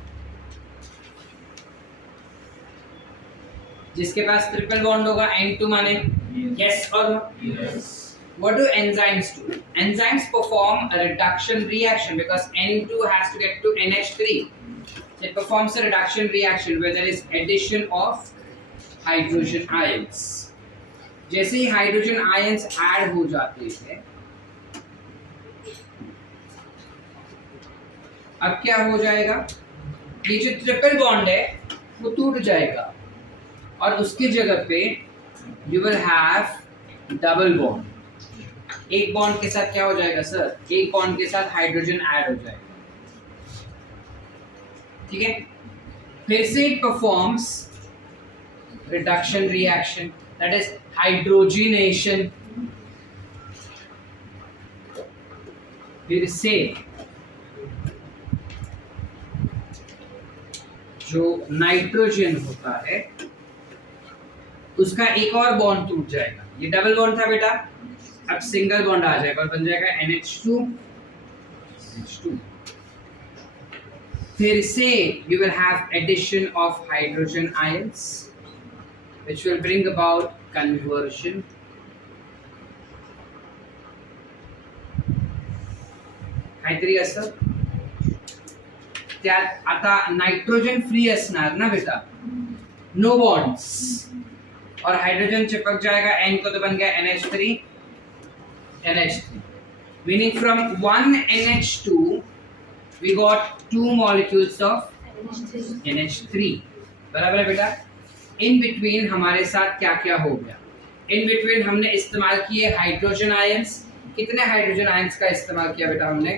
जिसके पास ट्रिपल बॉन्ड होगा, N2 माने। यस और no? What do enzymes do? Enzymes perform a reduction reaction because N2 has to get to NH3. So it performs a reduction reaction where there is addition of hydrogen ions. जैसे ही हाइड्रोजन आयंस ऐड हो जाते हैं, अब क्या हो जाएगा, ये जो ट्रिपल बॉन्ड है वो टूट जाएगा, और उसकी जगह पे you will have double bond. एक बॉन्ड के साथ क्या हो जाएगा सर, एक बॉन्ड के साथ हाइड्रोजन ऐड हो जाएगा, ठीक है। फिर से it performs reduction reaction, that is hydrogenation. फिर से जो नाइट्रोजन होता है उसका एक और बॉन्ड टूट जाएगा। ये डबल बॉन्ड था बेटा, अब सिंगल बॉन्ड आ जाएगा और बन जाएगा NH2। फिर से you will have addition of hydrogen ions which will bring about conversion. काहीतरी असं त्यात आता नाइट्रोजन फ्री असणार ना बेटा, नो बॉन्ड्स, और हाइड्रोजन चिपक जाएगा n को तो बन गया NH3 NH3, meaning from one NH2 we got two molecules of NH3. बराबर है बेटा. इन बिटवीन हमारे साथ क्या क्या हो गया? इन बिटवीन हमने इस्तेमाल किए हाइड्रोजन आयंस. कितने हाइड्रोजन आयंस का इस्तेमाल किया बेटा हमने?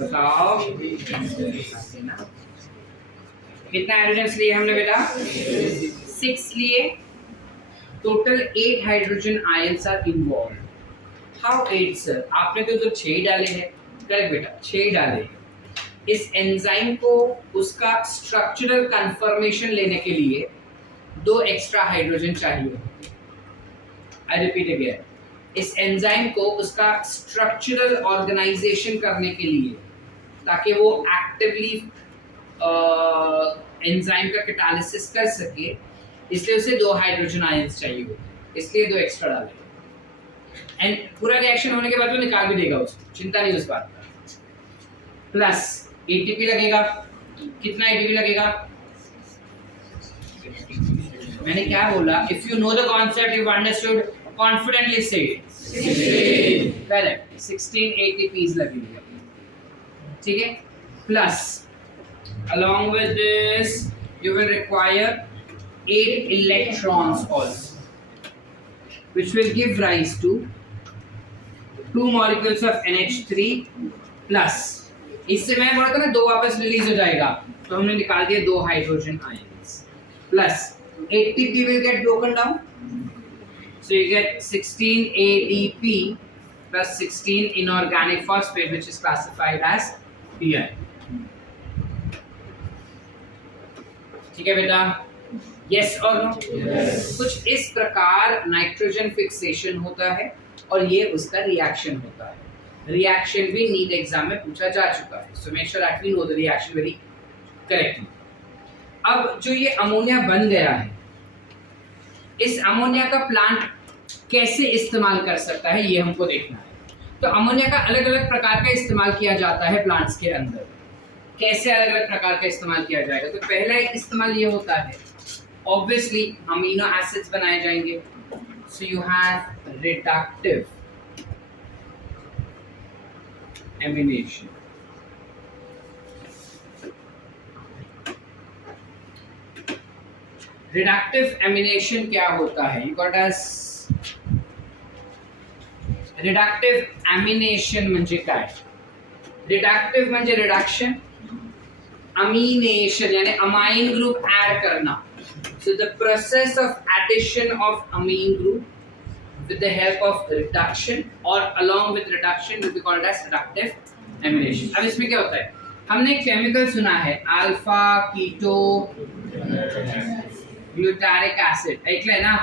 बताओ. कितने हाइड्रोजन लिए हमने बेटा? 6 लिए. Total 8 hydrogen ions are involve. How 8 sir? आपने तो 6 डाले हैं. करेक्ट बेटा, 6 डाले. इस एंजाइम को उसका स्ट्रक्चरल कंफर्मेशन लेने के लिए 2 एक्स्ट्रा हाइड्रोजन चाहिए. आई रिपीट अगेन, इस एंजाइम को उसका स्ट्रक्चरल ऑर्गेनाइजेशन करने के लिए, ताकि वो एक्टिवली एंजाइम का कैटालिसिस कर सके, इसलिए उसे 2 हाइड्रोजन आयंस चाहिए होते, इसलिए 2 एक्स्ट्रा डाले. एंड पूरा रिएक्शन होने के बाद वो निकाल भी देगा उसको, चिंता नहीं उस बात का. प्लस एटीपी लगेगा. कितना एटीपी लगेगा? मैंने क्या बोला? If you know the concept you understood, confidently से करेक्ट. 16 एटीपीज लगेंगे. ठीक है. Plus along with this you will require 8 electrons also, which will give rise to 2 molecules of NH3 plus. इससे मैं बोला था ना 2 वापस रिलीज हो जाएगा, तो हमने निकाल दिया 2 hydrogen ions. Plus ATP will get broken down, so you get 16 ADP plus 16 inorganic phosphate which is classified as PI. ठीक है बेटा? यस और नो? कुछ इस प्रकार नाइट्रोजन फिक्सेशन होता है और ये उसका रिएक्शन होता है. रिएक्शन भी नीट एग्जाम में पूछा जा चुका है, so make sure that we know the reaction very correctly. अब जो ये अमोनिया बन गया है, इस अमोनिया का प्लांट कैसे इस्तेमाल कर सकता है ये हमको देखना है. तो अमोनिया का अलग अलग प्रकार का इस्तेमाल किया जाता है प्लांट्स के अंदर. कैसे अलग अलग प्रकार का इस्तेमाल किया जाएगा? तो पहला एक इस्तेमाल ये होता है, ऑब्वियसली अमीनो एसिड्स बनाए जाएंगे. So you have reductive ammunition. Reductive ammunition क्या होता है? You got us reductive ammunition म्हणजे काय? रिडक्टिव म्हणजे रिडक्शन, अमीनेशन यानी अमाइन ग्रुप ऐड करना. So the process of addition of amine group with the help of reduction or along with reduction will be called as reductive amination. अब इसमें क्या होता है? हमने एक केमिकल सुना है अल्फा कीटो ग्लूटारिक एसिड, ऐकलंय ना?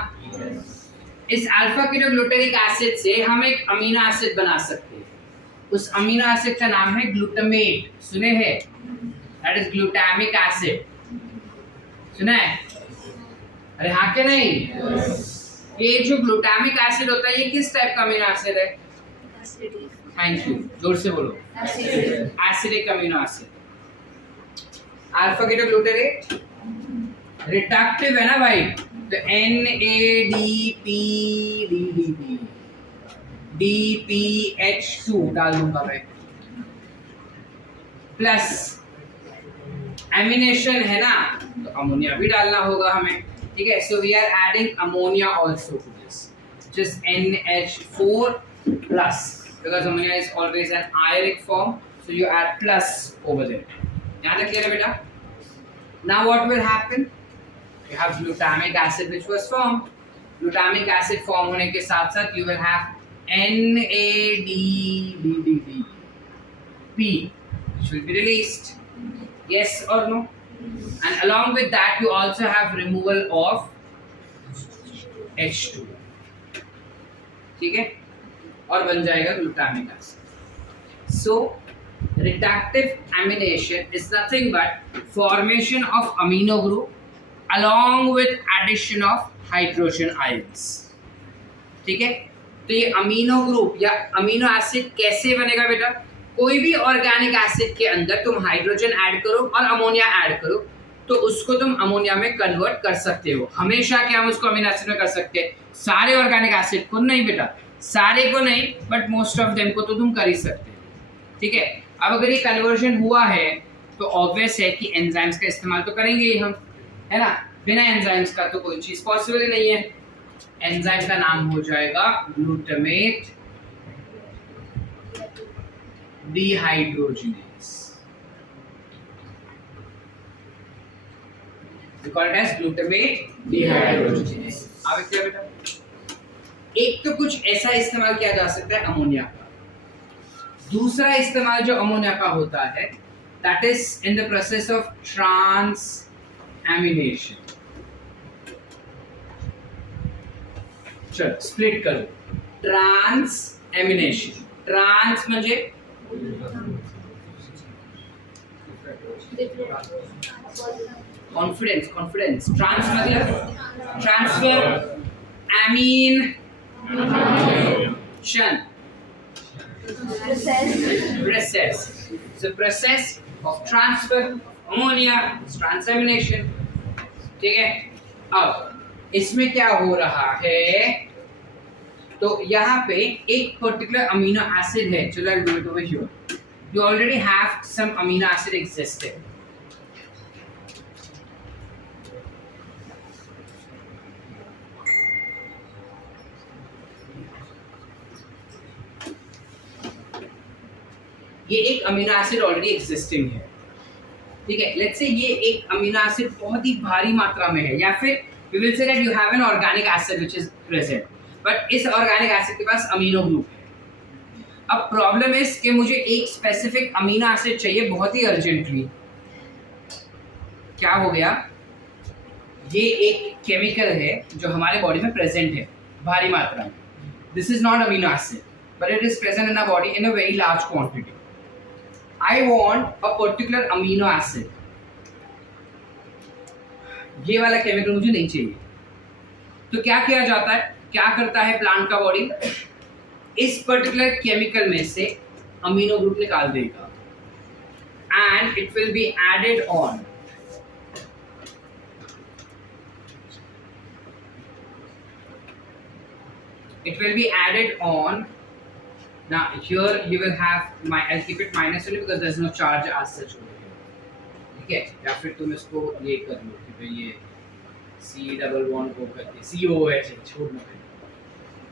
इस अल्फा कीटो ग्लूटारिक एसिड से हम एक अमीनो एसिड बना सकते हैं. उस अमीनो एसिड का नाम है ग्लूटामेट. सुने हैं? That is glutamic acid. सुना है? अरे हाँ के नहीं? ये जो ग्लूटामिक एसिड होता है ये किस टाइप का अमीनो एसिड है? थैंक यू, जोर से बोलो. Acidic amino acid. Alpha keto glutarate reductive है ना भाई, तो NADP DPH2 डाल दूंगा मैं. प्लस एमिनेशन है ना, तो अमोनिया भी डालना होगा हमें. ठीक है. So we are adding ammonia also to this, just NH4 plus, because ammonia is always an ionic form, so you add plus over there. यहाँ तक clear है बेटा? Now what will happen? You have glutamic acid which was formed. Glutamic acid form होने के साथ साथ you will have NADPDP which will be released. Yes or no? And along with that you also have removal of H2. ठीक है? और बन जाएगा glutamic acid. So reductive amination is nothing but formation of amino group along with addition of hydrogen ions. ठीक है, तो ये अमीनो ग्रुप या अमीनो एसिड कैसे बनेगा बेटा? कोई भी ऑर्गेनिक एसिड के अंदर तुम हाइड्रोजन ऐड करो और अमोनिया ऐड करो तो उसको तुम अमोनिया में कन्वर्ट कर सकते हो। हमेशा क्या हम उसको अमीनो एसिड में कर सकते हैं? सारे ऑर्गेनिक एसिड को नहीं बेटा, सारे को नहीं, बट मोस्ट ऑफ देम को तो तुम कर ही सकते हो। ठीक है, अब अगर ये कन्वर्जन हुआ है तो ऑब्वियस है कि एंजाइम्स का इस्तेमाल तो करेंगे ही हम, है ना? बिना एंजाइम्स का तो कोई चीज पॉसिबल ही नहीं है। एंजाइम का नाम हो जाएगा glutamate dehydrogenase. We call it as glutamate dehydrogenase। अब क्या बेटा, एक तो कुछ ऐसा इस्तेमाल किया जा सकता है अमोनिया का, दूसरा इस्तेमाल जो अमोनिया का होता है that is in the process of transamination। चलो स्प्लिट करो, ट्रांसएमिनेशन, ट्रांस म्हणजे कॉन्फिडेंस, कॉन्फिडेंस, ट्रांस मतलब ट्रांसफर, एमीन शन, process, so process of transfer ammonia is transamination। ठीक है, अब इसमें क्या हो रहा है, तो यहाँ पे एक पर्टिकुलर अमीनो एसिड है, चलो I do it over here, you already have some amino acid existed। ये एक अमीनो एसिड ऑलरेडी एग्जिस्टिंग है। ठीक है, लेट्स से ये एक अमीनो एसिड बहुत ही भारी मात्रा में है, या फिर we will say that you have an organic acid which is present, but इस ऑर्गेनिक एसिड के पास अमीनो ग्रुप है। अब प्रॉब्लम इज कि मुझे एक स्पेसिफिक अमीनो एसिड चाहिए बहुत ही अर्जेंटली। क्या हो गया, ये एक केमिकल है जो हमारे बॉडी में प्रेजेंट है भारी मात्रा में। This is not amino acid but it is present in a body in a very large quantity. I want a particular amino acid। ये वाला केमिकल मुझे नहीं चाहिए, तो क्या किया जाता है, क्या करता है प्लांट का बॉडी, इस पर्टिकुलर केमिकल में से अमीनो ग्रुप निकाल देगा and it will be added on. It will be added on। Now here you will have my, I'll keep it minus only because there's no charge as such over here। ठीक है, या फिर तुम इसको ये कर लो कि भाई ये C डबल बॉन्ड O करके CO है, छोड़ दो।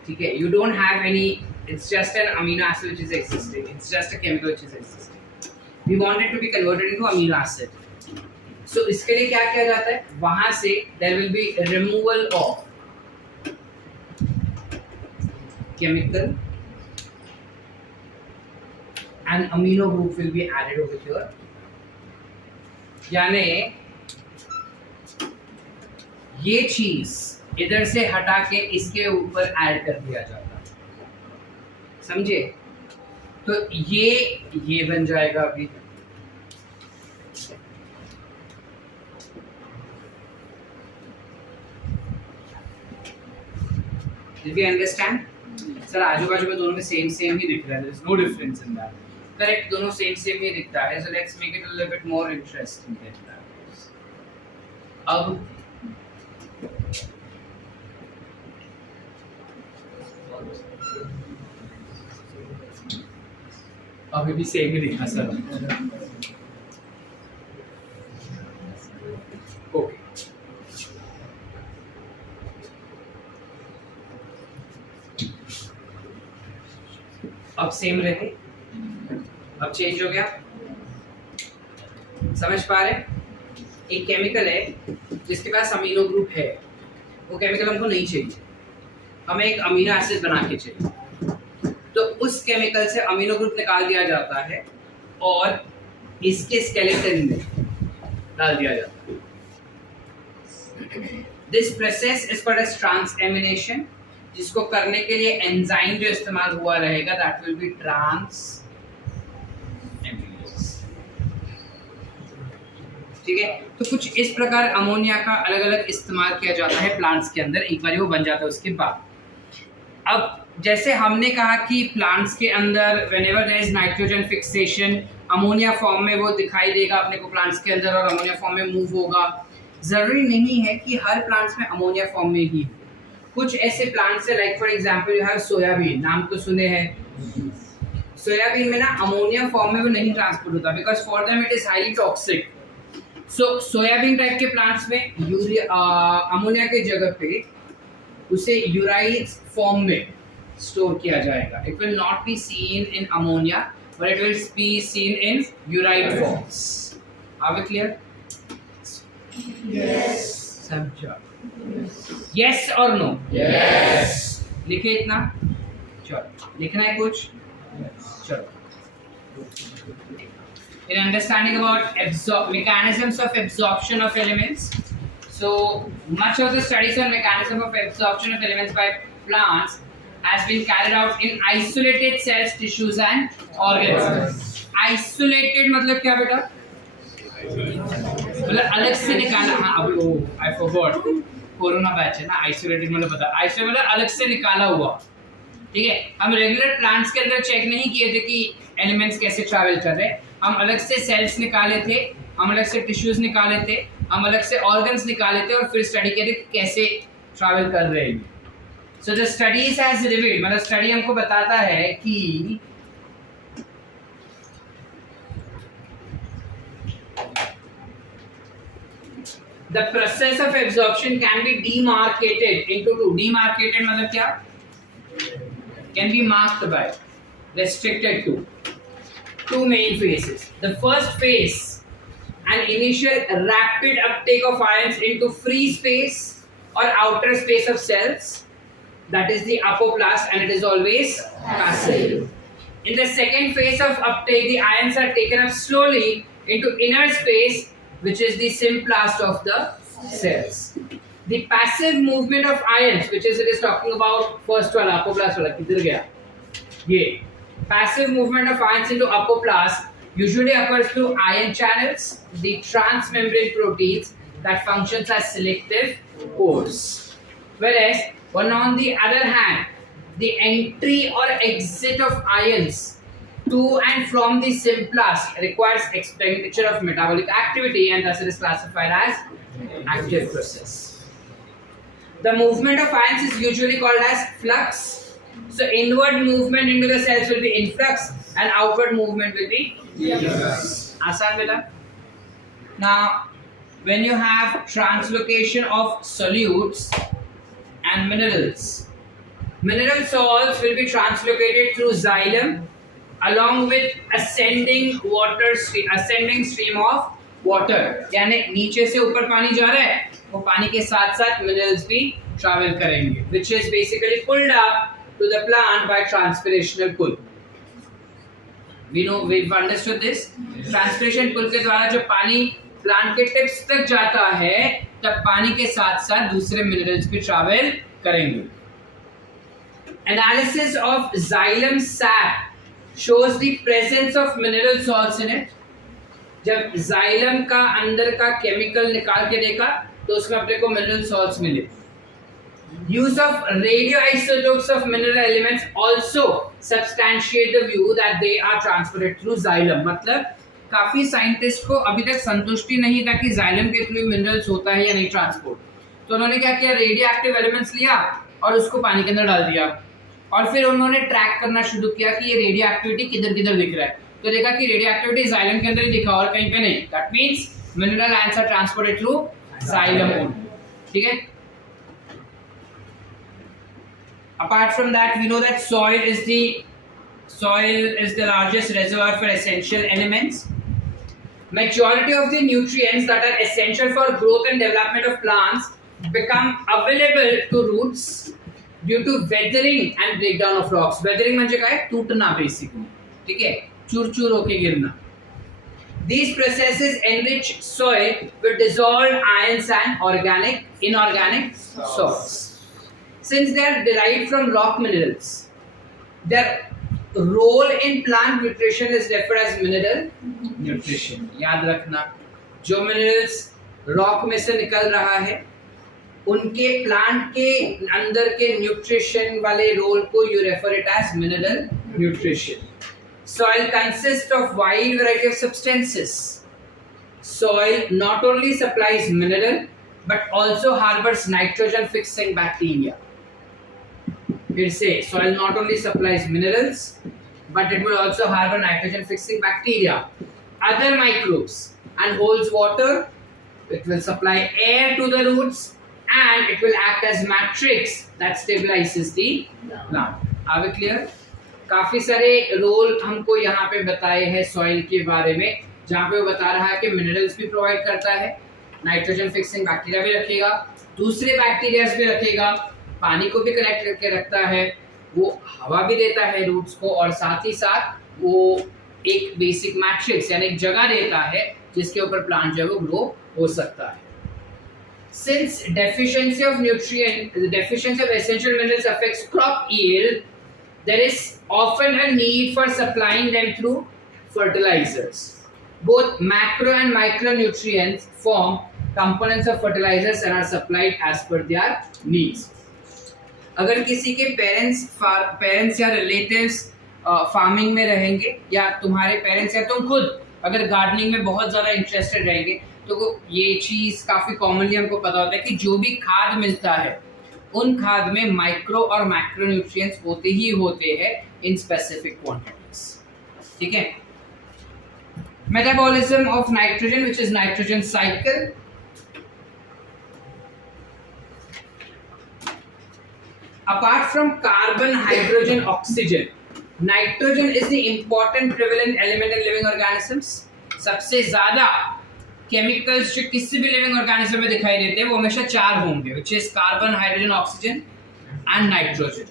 ठीक है, you don't have any, it's just an amino acid which is existing, it's just a chemical which is existing। We want it to be converted into amino acid। So इसके लिए क्या किया जाता है, वहां से there will be removal of chemical and amino group will be added over here। यानी ये चीज इधर से हटा के इसके ऊपर ऐड कर दिया जाता है, समझे? तो ये बन जाएगा अभी। Did we understand? सर आजू बाजू में दोनों में सेम ही दिख रहा है, there is no difference in that। Correct, दोनों सेम ही दिखता है, so let's make it a little bit more interesting than that। अब अभी भी सेम ही दिखा सर। ओके, अब सेम रहे, अब चेंज हो गया, समझ पा रहे? एक केमिकल है जिसके पास अमीनो ग्रुप है, वो केमिकल हमको नहीं चाहिए, हमें एक अमीनो एसिड बना के चाहिए, तो उस केमिकल से अमीनो ग्रुप निकाल दिया जाता है और इसके स्केलेटन में डाल दिया जाता है। This process is called as transamination, जिसको करने के लिए एंजाइम जो इस्तेमाल हुआ रहेगा दैट विल बी ट्रांसएमिनेशन। ठीक है। तो कुछ इस प्रकार अमोनिया का अलग अलग इस्तेमाल किया जाता है प्लांट्स के अंदर, एक बार वो बन जाता है उसके बाद। अब जैसे हमने कहा कि प्लांट्स के अंदर whenever there is nitrogen fixation, ammonia form में वो दिखाई देगा अपने को प्लांट्स के अंदर और अमोनिया फॉर्म में मूव होगा। ज़रूरी नहीं है कि हर प्लांट्स में अमोनिया फॉर्म में ही हो। कुछ ऐसे प्लांट्स है, like for example you have soybean, नाम तो सुने हैं। सोयाबीन में ना अमोनिया फॉर्म में वो नहीं ट्रांसपोर्ट होता because for them it is highly toxic. So soybean type के प्लांट्स में अमोनिया के जगह पे उसे यूराइड फॉर्म में स्टोर किया जाएगा। It will not be seen in ammonia but it will be seen in ureide forms. Are we clear? Yes. समझा? यस और नो? Yes. लिखे इतना? चलो लिखना है कुछ? चलो। In understanding about mechanisms of absorption of elements, so much of the studies on mechanism of absorption of elements by plants has been carried out in isolated cells, tissues and organs. Isolated मतलब क्या बेटा? मतलब अलग से निकाला। हाँ अभी वो I forgot, कोरोना बैच है ना, आइसोलेटेड मतलब पता, आइसोलेटेड मतलब अलग से निकाला हुआ। ठीक है, हम रेगुलर प्लांट्स के अंदर चेक नहीं किए थे कि एलिमेंट्स कैसे ट्रैवल कर रहे हैं। हम अलग से सेल्स निकाले थे, हम अलग से टिश्यूज निकाले थे, हम अलग से ऑर्गन्स निकाले थे और फिर स्टडी किए थे कि कैसे ट्रैवल कर रहे हैं। So the studies has revealed, मतलब स्टडी हमको बताता है कि the process of absorption can be demarcated into two. Demarcated मतलब क्या? Can be marked by, restricted to two main phases. The first phase, an initial rapid uptake of ions into free space or outer space of cells, that is the apoplast, and it is always passive. In the second phase of uptake, the ions are taken up slowly into inner space, which is the symplast of the cells. The passive movement of ions, which is it is talking about first वाला apoplast वाला किधर गया? ये passive movement of ions into apoplast usually occurs through ion channels, the transmembrane proteins that functions as selective pores. Whereas, on the other hand, the entry or exit of ions to and from the symplast requires expenditure of metabolic activity and thus it is classified as active process. The movement of ions is usually called as flux. So inward movement into the cells will be influx and outward movement will be efflux. Asan beta? Now, when you have translocation of solutes and minerals, mineral salts will be translocated through xylem along with ascending stream of water. यानी नीचे से ऊपर पानी जा रहा है, वो पानी के साथ साथ minerals भी travel करेंगे, which is basically pulled up to the plant by transpirational pull. We've understood this. Transpiration pull के द्वारा जब पानी प्लांट के टिप्स तक जाता है, तब पानी के साथ साथ दूसरे मिनरल्स भी ट्रैवल करेंगे. Analysis of xylem sap shows the presence of mineral salts in it. जब xylem का अंदर का केमिकल निकाल के देखा तो उसमें अपने को मिनरल सॉल्ट्स मिले. Use of radioisotopes of mineral elements also substantiate the view that they are transported through xylem. मतलब काफी साइंटिस्ट को अभी तक संतुष्टि नहीं था कि xylem के थ्रू मिनरल्स होता है या नहीं ट्रांसपोर्ट. तो उन्होंने क्या किया, रेडियो एक्टिव एलिमेंट्स लिया और उसको पानी के अंदर डाल दिया और फिर उन्होंने ट्रैक करना शुरू किया कि ये रेडियो एक्टिविटी किधर किधर दिख रहा है. तो देखा कि रेडियो एक्टिविटी xylem के अंदर ही दिखा और कहीं पे नहीं. That means mineral ions are transported through xylem only. ठीक है. Apart from that, we know that soil is the largest reservoir for essential elements. Majority of the nutrients that are essential for growth and development of plants become available to roots due to weathering and breakdown of rocks. Weathering म्हणजे काय? टूटना basically. ठीक है, चूर-चूर होके गिरना. These processes enrich soil with dissolved ions and inorganic salts. Since they are derived from rock minerals, their role in plant nutrition is referred as mineral nutrition. याद रखना, जो मिनरल्स रॉक में से निकल रहा है उनके प्लांट के अंदर के न्यूट्रिशन वाले रोल को you refer it as mineral nutrition. Soil consists of wide variety of substances. Soil not only supplies mineral but also harbors nitrogen fixing bacteria. It says soil not only supplies minerals but it will also harbor nitrogen fixing bacteria, other microbes, and holds water. It will supply air to the roots and it will act as matrix that stabilizes the plant. Are we clear? काफी सारे रोल हमको यहाँ पे बताए हैं सॉइल के बारे में, जहाँ पे वो बता रहा है कि मिनरल्स भी प्रोवाइड करता है, नाइट्रोजन फिक्सिंग बैक्टीरिया भी रखेगा, दूसरे बैक्टीरियाज भी रखेगा, पानी को भी कनेक्ट करके रखता है, वो हवा भी देता है रूट्स को, और साथ ही साथ वो एक बेसिक मैट्रिक्स यानी एक जगह देता है जिसके ऊपर प्लांट जो है वो ग्रो हो सकता है. Since deficiency of nutrient, the deficiency of essential minerals affects crop yield, there is often a need for supplying them through fertilizers. Both macro and micronutrients form components of fertilizers and are supplied as per their needs. अगर किसी के पेरेंट्स या रिलेटिव्स फार्मिंग में रहेंगे, या तुम्हारे पेरेंट्स या तुम खुद अगर गार्डनिंग में बहुत ज़्यादा इंटरेस्टेड रहेंगे, तो ये चीज़ काफ़ी कॉमनली हमको पता होता है कि जो भी खाद मिलता है उन खाद में माइक्रो और मैक्रो न्यूट्रिएंट्स होते ही होते हैं इन स्पेसिफिक क्वांटिटीज. ठीक है. Metabolism of nitrogen which is nitrogen cycle. Apart from carbon, hydrogen, oxygen, nitrogen is the important prevalent element in living organisms. सबसे ज्यादा केमिकल्स जो किसी भी लिविंग ऑर्गेनिज्म में दिखाई देते हैं वो हमेशा 4 होंगे, which is carbon, hydrogen, oxygen and nitrogen.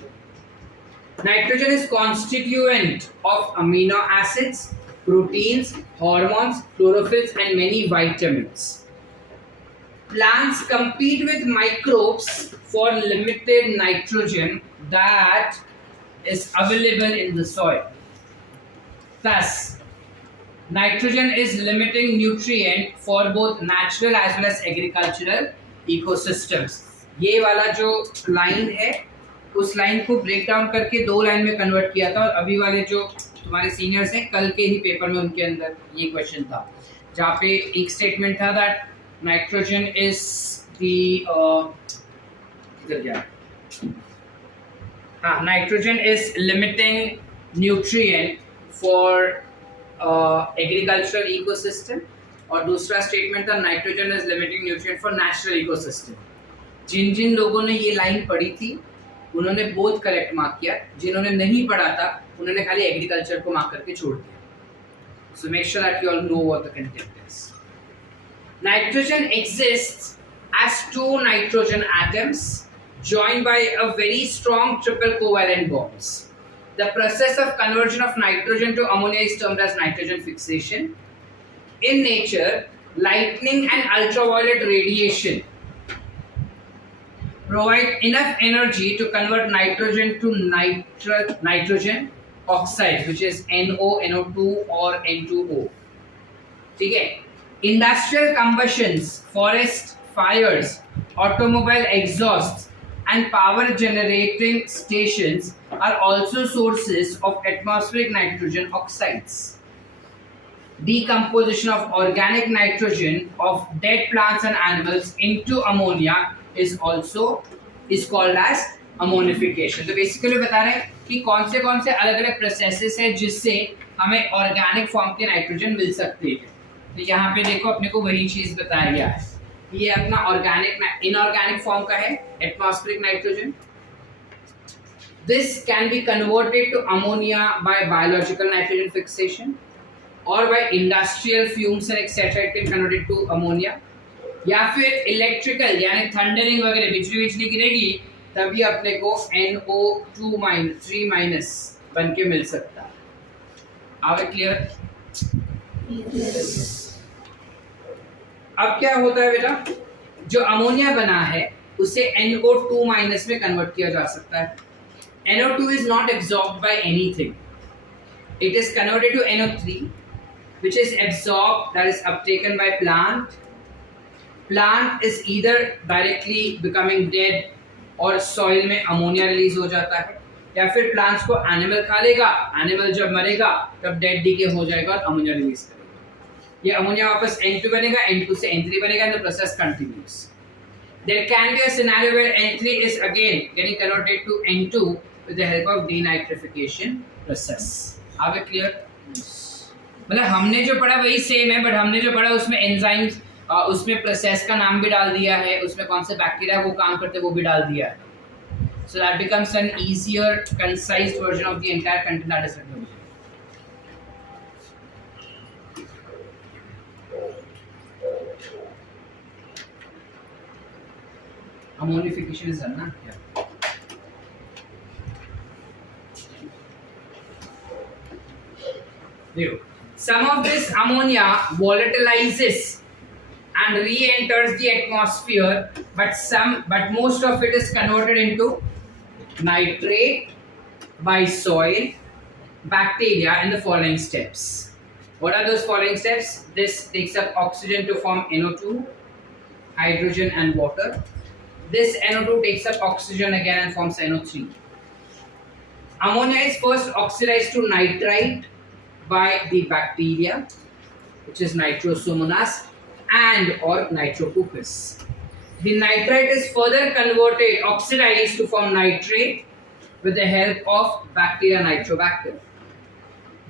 Nitrogen is constituent of amino acids, proteins, hormones, chlorophylls and many vitamins. Plants compete with microbes for limited nitrogen that is available in the soil. Thus, nitrogen is limiting nutrient for both natural as well as agricultural ecosystems. ये वाला जो लाइन है उस लाइन को ब्रेक डाउन करके 2 लाइन में कन्वर्ट किया था, और अभी वाले जो तुम्हारे सीनियर्स हैं कल के ही पेपर में उनके अंदर ये क्वेश्चन था, जहाँ पे एक स्टेटमेंट था that nitrogen is nitrogen is limiting nutrient for agricultural ecosystem, और दूसरा स्टेटमेंट था nitrogen is limiting nutrient for natural ecosystem. जिन जिन लोगों ने ये लाइन पढ़ी थी उन्होंने बोथ करेक्ट मार्क किया, जिन्होंने नहीं पढ़ा था उन्होंने खाली एग्रीकल्चर को मार्क करके छोड़ दिया. सो make sure that you all know what the content is. Nitrogen exists as 2 nitrogen atoms joined by a very strong triple covalent bonds. The process of conversion of nitrogen to ammonia is termed as nitrogen fixation. In nature, lightning and ultraviolet radiation provide enough energy to convert nitrogen to nitrogen oxide, which is NO, NO2 or N2O. ठीक है. Industrial combustions, forest fires, automobile exhausts and power generating stations are also sources of atmospheric nitrogen oxides. Decomposition of organic nitrogen of dead plants and animals into ammonia is called as ammonification. तो basically बता रहे हैं कि कौन से अलग अलग प्रोसेसेस है जिससे हमें ऑर्गेनिक फॉर्म के नाइट्रोजन मिल सकते हैं. तो यहाँ पे देखो अपने को वही चीज बताया गया है. ये अपना ऑर्गेनिक इनऑर्गेनिक फॉर्म का है atmospheric nitrogen. This can be converted to ammonia by biological nitrogen fixation और by industrial fumes and etcetera it can converted to ammonia, या फिर इलेक्ट्रिकल यानी थंडरिंग वगैरह बिजली गिरेगी तभी अपने को NO2- 3- बन के मिल सकता है. आगे क्लियर? अब क्या होता है बेटा, जो अमोनिया बना है उसे NO2- में कन्वर्ट किया जा सकता है. NO2 is not absorbed by anything. It is converted to NO3 which is absorbed, that is uptaken by plant. Plant is either directly becoming dead और soil में ammonia release हो जाता है, या फिर plants को animal खा लेगा, animal जब मरेगा तब dead decay हो जाएगा और ammonia release करेगा. ये ammonia वापस N2 बनेगा, N2 से N3 बनेगा and the process continues. There can be a scenario where N3 is again getting converted to N2 with the help of denitrification process. Are we clear? मतलब हमने जो पढ़ा वही सेम है, बट हमने जो पढ़ा उसमें एंजाइम्स, उसमें प्रोसेस का नाम भी डाल दिया है, उसमें कौन से बैक्टीरिया वो काम करते हैं वो भी डाल दिया है. So that becomes an easier, concise version of the entire content that is written. Ammonification is done, na? Yeah. Some of this ammonia volatilizes and re-enters the atmosphere, but most of it is converted into nitrate by soil, bacteria in the following steps. What are those following steps? This takes up oxygen to form NO2, hydrogen and water. This NO2 takes up oxygen again and forms NO3. Ammonia is first oxidized to nitrite by the bacteria, which is Nitrosomonas and or Nitrococcus. The nitrite is further converted, oxidized to form nitrate with the help of bacteria Nitrobacter.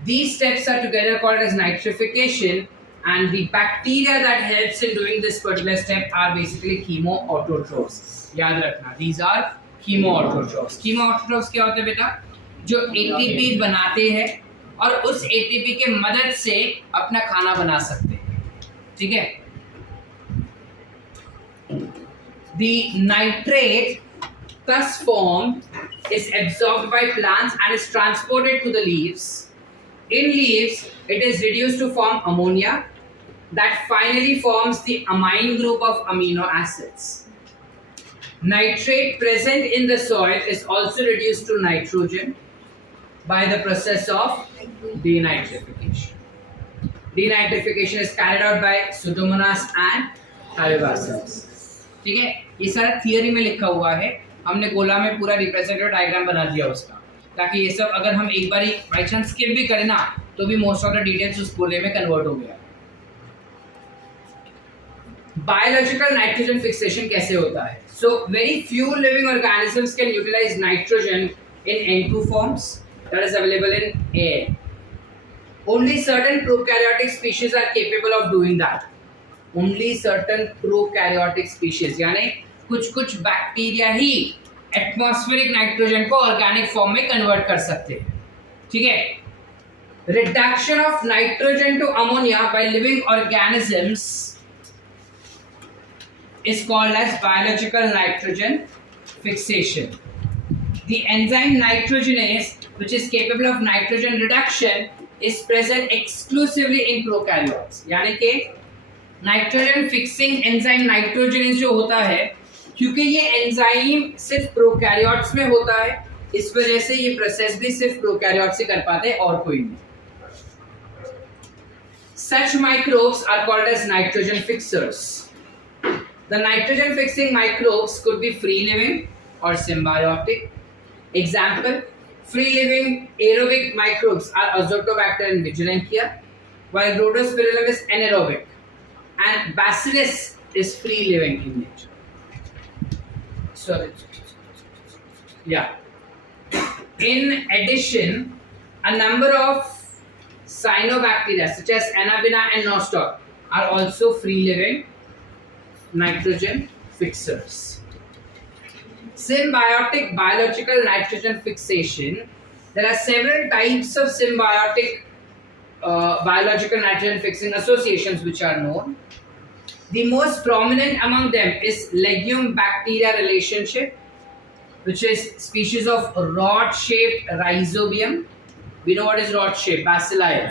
These steps are together called as nitrification, and the bacteria that helps in doing this particular step are basically chemoautotrophs. याद रखना, these are chemoautotrophs. Chemoautotrophs क्या होते हैं बेटा? जो ATP बनाते हैं और उस ATP के मदद से अपना खाना बना सकते हैं. ठीक है? The nitrate thus formed is absorbed by plants and is transported to the leaves. In leaves, it is reduced to form ammonia that finally forms the amine group of amino acids. Nitrate present in the soil is also reduced to nitrogen by the process of denitrification. Denitrification is carried out by Pseudomonas and Thaliobacillus. ठीक है, ये सारा थियरी में लिखा हुआ है, हमने गोला में पूरा रिप्रेजेंटेटिव डायग्राम बना दिया उसका, ताकि ये सब अगर हम एक बारी बाई चांस स्किप भी करें ना तो भी मोस्ट ऑफ द डिटेल्स उस गोले में कन्वर्ट हो गया. बायोलॉजिकल नाइट्रोजन फिक्सेशन कैसे होता है? So very few living organisms can utilise nitrogen in N2 forms that is available in air. Only certain prokaryotic species are capable of doing that. Only certain prokaryotic species, यानी कुछ बैक्टीरिया ही एटमॉस्फेरिक नाइट्रोजन को ऑर्गेनिक फॉर्म में कन्वर्ट कर सकते हैं. ठीक है? Reduction of nitrogen to ammonia by living organisms is called as biological nitrogen fixation. The enzyme nitrogenase, which is capable of nitrogen reduction, is present exclusively in prokaryotes. यानी कि नाइट्रोजन फिक्सिंग एंजाइम नाइट्रोजनेज जो होता है, क्योंकि ये एंजाइम सिर्फ प्रोकैरियोट्स में होता है, इस वजह से ये प्रोसेस भी सिर्फ प्रोकैरियोट्स से कर पाते हैं और कोई नहीं. Such microbes are called as nitrogen fixers. The nitrogen fixing microbes could be free living or symbiotic. Example, free living aerobic microbes are Azotobacter and Vigilantia, while Rhodospirillum is anaerobic and Bacillus is free living in nature. So yeah. In addition, a number of cyanobacteria such as Anabaena and Nostoc are also free living nitrogen fixers. Symbiotic biological nitrogen fixation. There are several types of symbiotic biological nitrogen fixing associations which are known. The most prominent among them is legume bacteria relationship, which is species of rod-shaped rhizobium. We know what is rod-shaped, bacilli.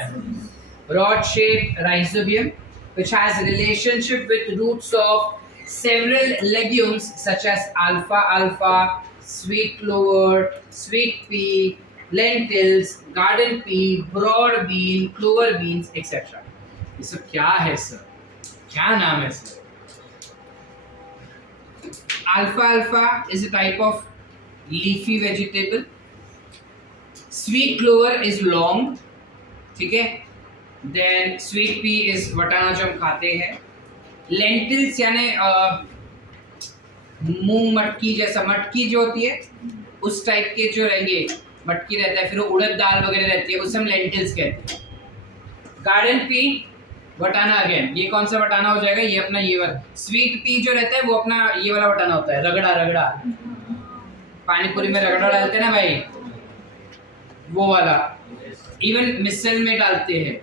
Rod-shaped rhizobium, which has relationship with roots of several legumes such as alfalfa, sweet clover, sweet pea, lentils, garden pea, broad bean, clover beans, etc. ये सब क्या है सर, क्या नाम है sir? Alfalfa is a type of leafy vegetable. Sweet clover is long, ठीक है. Then sweet pea is वटाना जो हम खाते हैं. Lentils यानी मूंग मटकी जैसा, मटकी जो होती है उस टाइप के जो रहेंगे, मटकी रहता है, फिर उड़द दाल वगैरह रहती है, उसे हम लेंटिल्स कहते हैं. गार्डन पी वटाना अगेन, ये कौन सा वटाना हो जाएगा? ये अपना ये वाला. स्वीट पी जो रहता है वो अपना ये वाला वटाना होता है, रगड़ा रगड़ा, पानी पूरी में रगड़ा डालते हैं ना भाई, वो वाला. इवन मिसल में डालते हैं.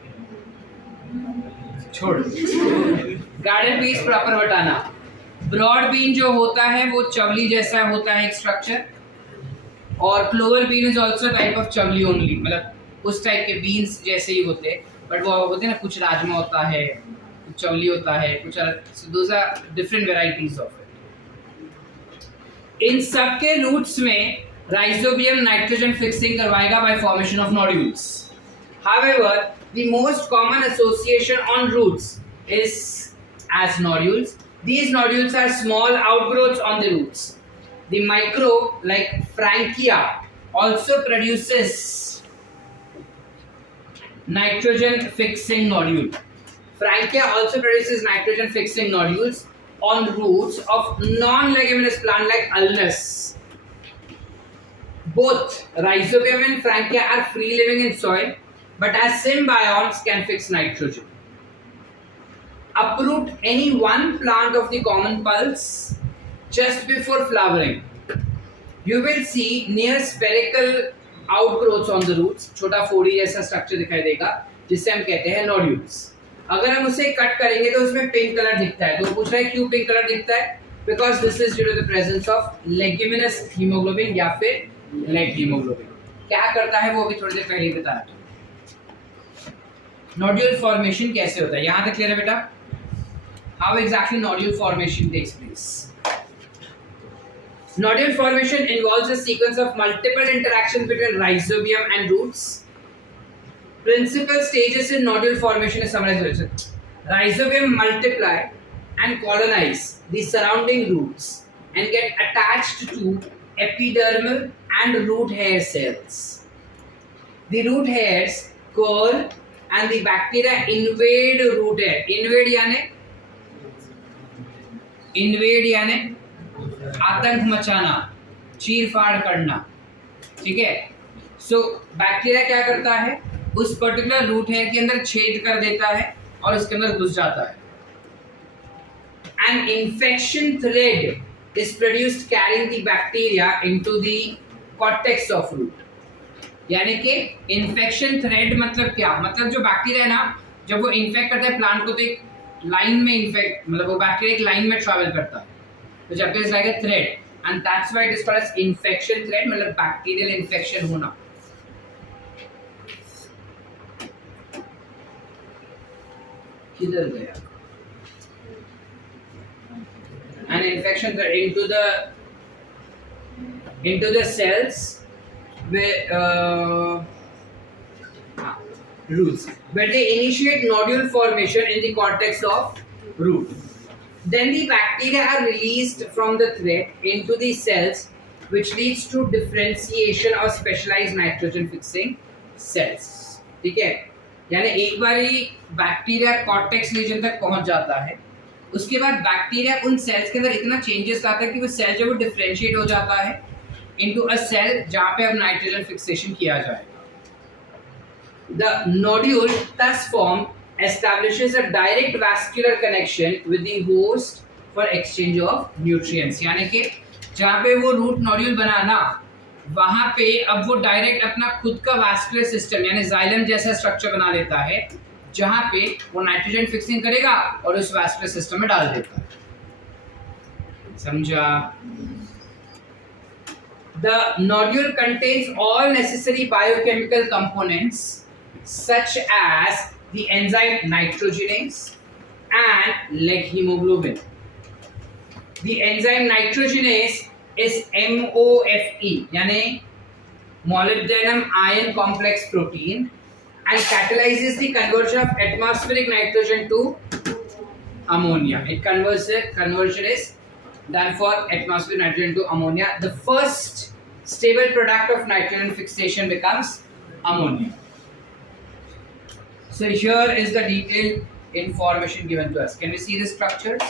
छोड़. गार्डन पी इज प्रॉपर वटाना. ब्रॉड बीन जो होता है वो चवली जैसा होता है एक स्ट्रक्चर, और clover bean is also type of चवली ओनली, मतलब उस टाइप के बीन्स जैसे ही होते हैं, बट वो होते हैं ना, कुछ राजमा होता है, कुछ चवली होता है, कुछ those are different varieties of it. इन सब के रूट्स में राइजोबियम नाइट्रोजन फिक्सिंग करवाएगा by formation of nodules. However the most common association on roots is as nodules. These nodules are small outgrowths on the roots. The microbe, like Frankia, also produces nitrogen-fixing nodule. Frankia also produces nitrogen-fixing nodules on roots of non-leguminous plant like ulmus. Both Rhizobium and Frankia are free-living in soil, but as symbionts can fix nitrogen. Uproot any one plant of the common pulse just before flowering. You will see near spherical outgrowths on the roots. छोटा फोड़ी जैसा स्ट्रक्चर दिखाई देगा जिसे हम कहते हैं नोड्यूल्स. अगर हम उसे कट करेंगे तो उसमें पिंक कलर दिखता है. तो पूछ रहा है क्यों पिंक कलर दिखता है? Because this is due to the presence of leguminous hemoglobin या फिर lead hemoglobin. क्या करता है वो अभी थोड़ी देर पहले ही बताया. नोड्यूल फॉर्मेशन कैसे होता है, यहाँ तक क्लियर है बेटा? How exactly nodule formation takes place? Nodule formation involves a sequence of multiple interactions between rhizobium and roots. Principal stages in nodule formation is summarized. Rhizobium multiply and colonize the surrounding roots and get attached to epidermal and root hair cells. The root hairs curl and the bacteria invade root hair. Invade यानी आतंक मचाना, चीर फाड़ करना, ठीक है. सो बैक्टीरिया क्या करता है, उस पर्टिकुलर रूट हेयर के अंदर छेद कर देता है और उसके अंदर घुस जाता है. An infection thread is produced carrying the bacteria into the cortex of root. यानी कि इन्फेक्शन थ्रेड मतलब क्या? मतलब जो बैक्टीरिया है ना, जब वो इन्फेक्ट करता है प्लांट को तो एक लाइन में इन्फेक्ट, मतलब वो बैक्टीरिया एक लाइन में ट्रैवल करता है, तो जब is like a thread, and that's why it is called as infection thread, मतलब बैक्टीरियल इन्फेक्शन होना. किधर गया? An infection thread into the cells where roots, where they initiate nodule formation in the cortex of root. Then the bacteria are released from the thread into the cells, which leads to differentiation of specialized nitrogen fixing cells. ठीक है, यानी एक बार ही बैक्टीरिया कॉर्टेक्स रीजन तक पहुंच जाता है, उसके बाद बैक्टीरिया उन सेल्स के अंदर इतना चेंजेस लाता है कि वो सेल जब वो डिफरेंशिएट हो जाता है इनटू अ सेल जहां पे अब नाइट्रोजन फिक्सेशन किया जाएगा. The nodule thus formed establishes a direct vascular connection with the host for exchange of nutrients. यानी कि जहाँ पे वो रूट नोड्यूल बना ना, वहाँ पे अब वो डायरेक्ट अपना खुद का वैस्कुलर सिस्टम यानी जाइलम जैसा स्ट्रक्चर बना लेता है, जहाँ पे वो नाइट्रोजन फिक्सिंग करेगा और उस वैस्कुलर सिस्टम में डाल देता है. समझा? The nodule contains all necessary biochemical components such as the enzyme nitrogenase and leg hemoglobin. The enzyme nitrogenase is MOFE यानी molybdenum iron complex protein, and catalyzes the conversion of atmospheric nitrogen to ammonia. Conversion is done for atmospheric nitrogen to ammonia. The first stable product of nitrogen fixation becomes ammonia. So here is the detailed information given to us. Can we see the structures?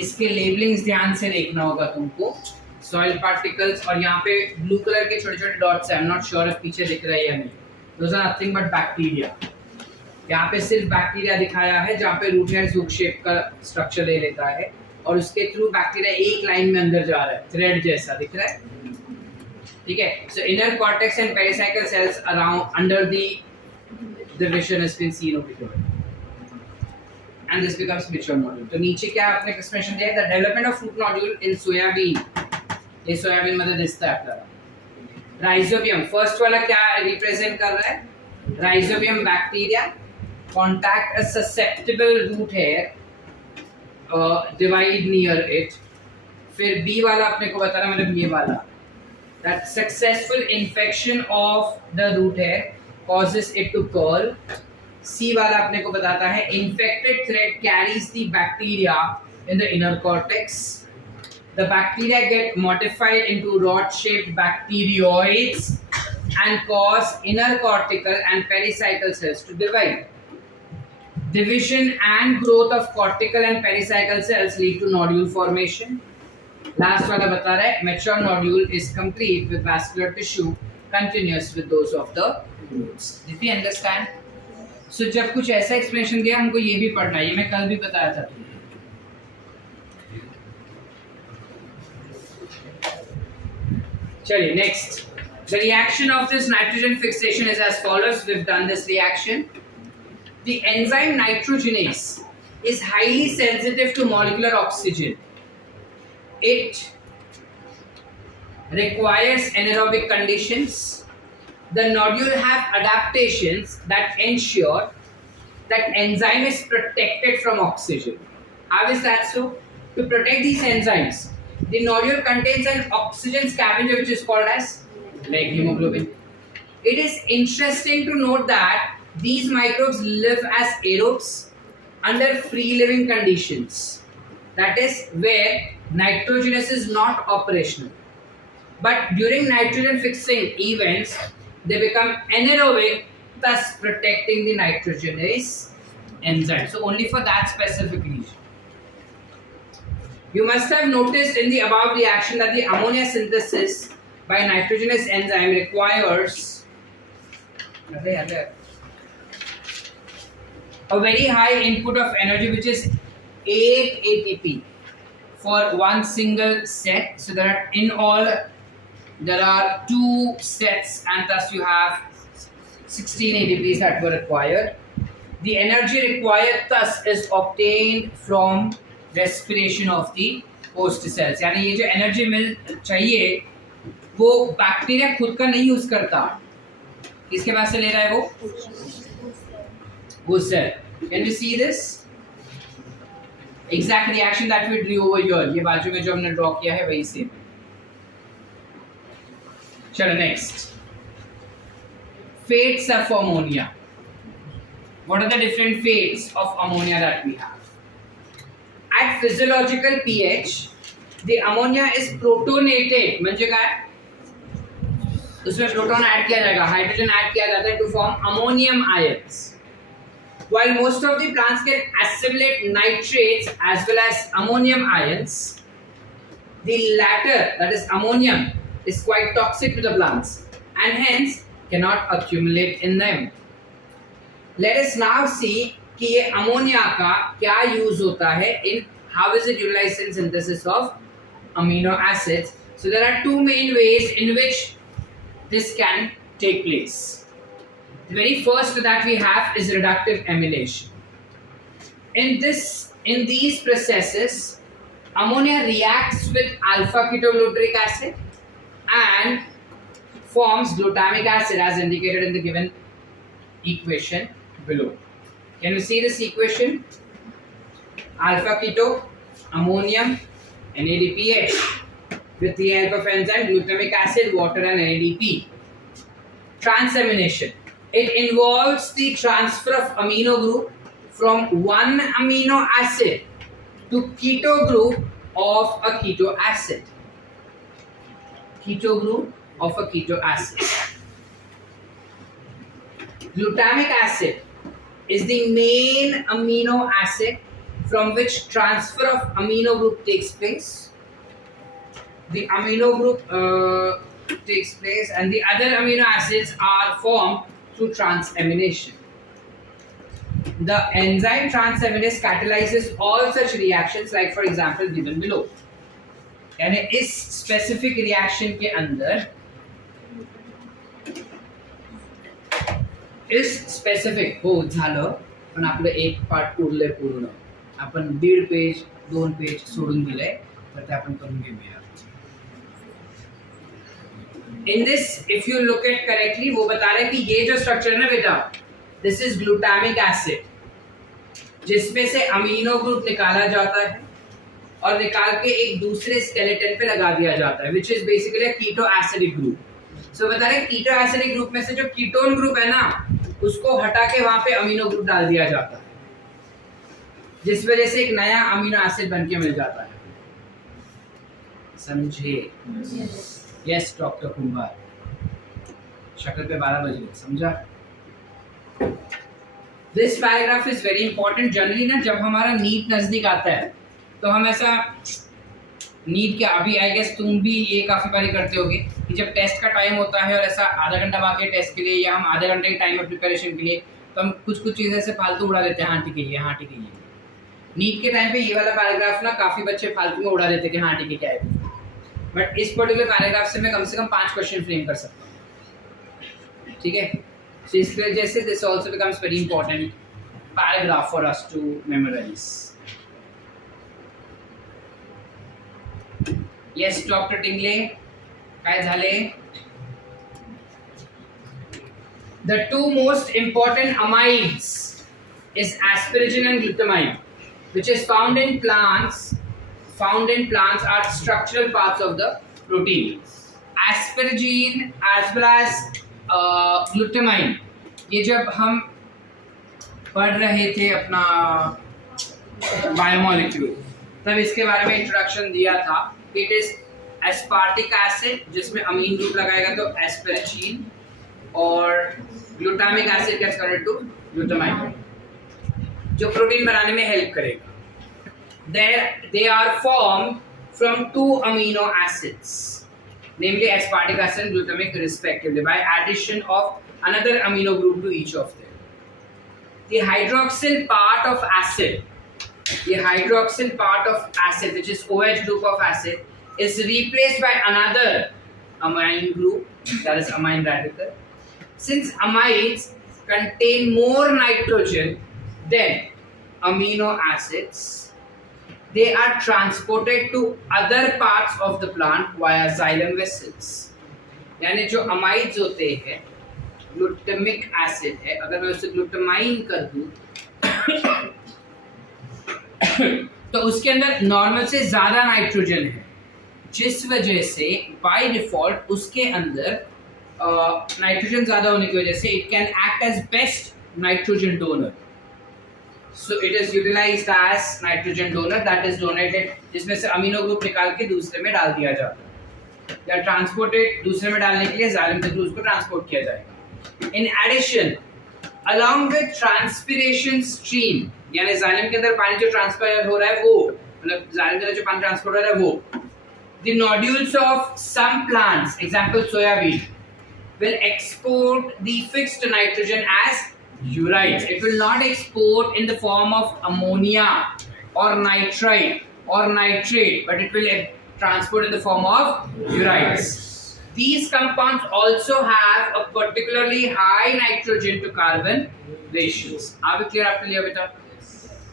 इसके लेबलिंग्स ध्यान से देखना होगा तुमको. सॉइल पार्टिकल्स और यहाँ पे ब्लू कलर के छोटे छोटे डॉट्स हैं. I am not sure if पीछे दिख रहा है या नहीं. Those are nothing but bacteria. यहाँ पे सिर्फ बैक्टीरिया दिखाया है जहाँ पे रूट हेयर हुक शेप का स्ट्रक्चर ले लेता है और उसके थ्रू बैक्टीरिया एक लाइन में अंदर जा रहा है, थ्रेड जैसा दिख रहा है. ठीक है. So inner cortex and pericycle cells around under the division has been seen over here. And this becomes mature nodule. तो नीचे क्या आपने एक्सप्रेशन दिया है? The development of fruit nodule in soybean. ये सोयाबीन मतलब दिसता है आपका. राइजोबियम फर्स्ट वाला क्या रिप्रेजेंट कर रहा है? Rhizobium bacteria contact a susceptible root hair, divide near it. फिर बी वाला अपने को बता रहा मतलब ये वाला, that successful infection of the root hair causes it to curl. सी वाला अपने को बताता है infected thread carries the bacteria in the inner cortex. The bacteria get modified into rod-shaped bacterioids and cause inner cortical and pericycle cells to divide. Division and growth of cortical and pericycle cells lead to nodule formation. Last वाला बता रहा है mature nodule is complete with vascular tissue continuous with those of the roots. Did we understand? So जब कुछ ऐसा explanation दिया हमको ये भी पढ़ना है. ये मैं कल भी बताया था तुमको. चलिए next. The reaction of this nitrogen fixation is as follows. We've done this reaction. The enzyme nitrogenase is highly sensitive to molecular oxygen. It requires anaerobic conditions. The nodule have adaptations that ensure that enzyme is protected from oxygen. How is that so? To protect these enzymes, the nodule contains an oxygen scavenger which is called as like hemoglobin. It is interesting to note that these microbes live as aerobes under free living conditions. That is where nitrogenase is not operational. But during nitrogen fixing events, they become anaerobic, thus protecting the nitrogenase enzyme. So only for that specific region. You must have noticed in the above reaction that the ammonia synthesis by nitrogenase enzyme requires a very high input of energy, which is 8 ATP for one single set. So there are in all there are 2 sets and thus you have 16 ATPs that were required. The energy required thus is obtained from respiration of the host cells. यानी ये जो energy मिल चाहिए वो बैक्टीरिया खुद का नहीं यूज करता. किसके पास से ले रहा है वो cell. Can we see this? Exact reaction that we drew over here. ये बाजू में जो हमने ड्रॉ किया है वही सेम. चलो next. Fates of ammonia. What are the different fates of ammonia that we have? At physiological pH, the ammonia is protonated. म्हणजे काय? उसमें प्रोटॉन ऐड किया जाएगा, हाइड्रोजन ऐड किया जाता है to form ammonium ions. While most of the plants can assimilate nitrates as well as ammonium ions, the latter, that is ammonium, is quite toxic to the plants and hence cannot accumulate in them. Let us now see कि ये अमोनिया का क्या यूज होता है in how is it utilized in synthesis of amino acids. So there are 2 main ways in which this can take place. The very first that we have is reductive amylation. In these processes, ammonia reacts with alpha ketogluteric acid and forms glutamic acid as indicated in the given equation below. Can you see this equation? alpha keto, ammonium, NADPH. With the help of enzyme, glutamic acid, water, and NADP. Transamination. It involves the transfer of amino group from one amino acid to keto group of a keto acid. Keto group of a keto acid. Glutamic acid is the main amino acid from which transfer of amino group takes place. The amino group takes place and the other amino acids are formed through transamination. The enzyme transaminase catalyzes all such reactions like for example given below. यानी इस specific reaction के अंदर इस specific हो झालं पण आपलं एक पार्ट उरलंय पूर्ण आपण 1.5 पेज 2 पेज सोडून दिलंय तर ते आपण करून घेऊया. In this, if you look at correctly, वो बता रहा है कि ये जो स्ट्रक्चर है ना बेटा, this is glutamic acid, जिसमें से अमीनो ग्रुप निकाला जाता है और निकाल के एक दूसरे स्केलेटन पे लगा दिया जाता है, which is basically a keto acidic group. So बता रहे हैं keto acidic group में से जो कीटोन ग्रुप है ना, उसको हटा के वहाँ पे अमीनो ग्रुप डाल दिया जाता है, जिस वजह से एक नया अमीनो एसिड बन के मिल जाता है. समझे? यस डॉक्टर कुमार, शक्ल पे 12 बज गए, समझा? This paragraph is very important. Generally ना जब हमारा नीट नजदीक आता है तो हम ऐसा नीट के अभी आई गेस तुम भी ये काफ़ी बारी करते होगे कि जब टेस्ट का टाइम होता है और ऐसा आधा घंटा बाकी टेस्ट के लिए या हम आधे घंटे के टाइम है प्रिपरेशन के लिए, तो हम कुछ चीज़ें ऐसे फालतू उड़ा देते हैं. हाँ ठीक है ये, हाँ ठीक है ये. नीट के टाइम पे ये वाला पैराग्राफ ना काफ़ी बच्चे फालतू में उड़ा देते कि हाँ ठीक है क्या है, बट इस पर्टिकुलर पैराग्राफ से मैं कम 5 क्वेश्चन फ्रेम कर सकता हूँ. ठीक है, सो इसकी वजह से this also becomes very important paragraph for us to memorize. Yes doctor Tingle, काय झाले? The two most important amides is asparagine and glutamine, which is found in plants. Found in plants are structural parts of the protein. Asparagine as well as glutamine. ये जब हम पढ़ रहे थे अपना बायोमोलिक्यूल तब इसके बारे में इंट्रोडक्शन दिया था. इट इज एस्पार्टिक एसिड जिसमें अमीन ग्रुप लगाएगा तो एस्पेरेजीन, और glutamic acid gets converted to glutamine जो प्रोटीन बनाने में हेल्प करेगा. They are formed from 2 amino acids, namely aspartic acid and glutamic respectively, by addition of another amino group to each of them. The hydroxyl part of acid, which is OH group of acid, is replaced by another amine group, that is amine radical. Since amides contain more nitrogen than amino acids, they are transported to other parts of the plant via xylem vessels. यानी जो अमाइड्स होते हैं, ग्लूटामिक एसिड है, अगर मैं उसे ग्लूटामाइन कर दूं तो उसके अंदर नॉर्मल से ज़्यादा नाइट्रोजन है, जिस वजह से बाय डिफॉल्ट उसके अंदर नाइट्रोजन ज़्यादा होने की वजह से it can act as best nitrogen donor. So it is utilized as nitrogen donor, that is donated, जिसमें से अमीनो ग्रुप निकाल के दूसरे में डाल दिया जाता है या ट्रांसपोर्टेड दूसरे में डालने के लिए जाइलम के थ्रू उसको ट्रांसपोर्ट किया जाएगा. In addition, along with transpiration stream, यानी जाइलम के अंदर पानी जो ट्रांसफर हो रहा है वो, मतलब जाइलम के अंदर जो पानी ट्रांसपोर्ट हो रहा है वो, the nodules of some plants, example soybean, will export the fixed nitrogen as urites. It will not export in the form of ammonia or nitrite or nitrate, but it will transport in the form of urites. These compounds also have a particularly high nitrogen to carbon ratios. Are we clear up till here beta?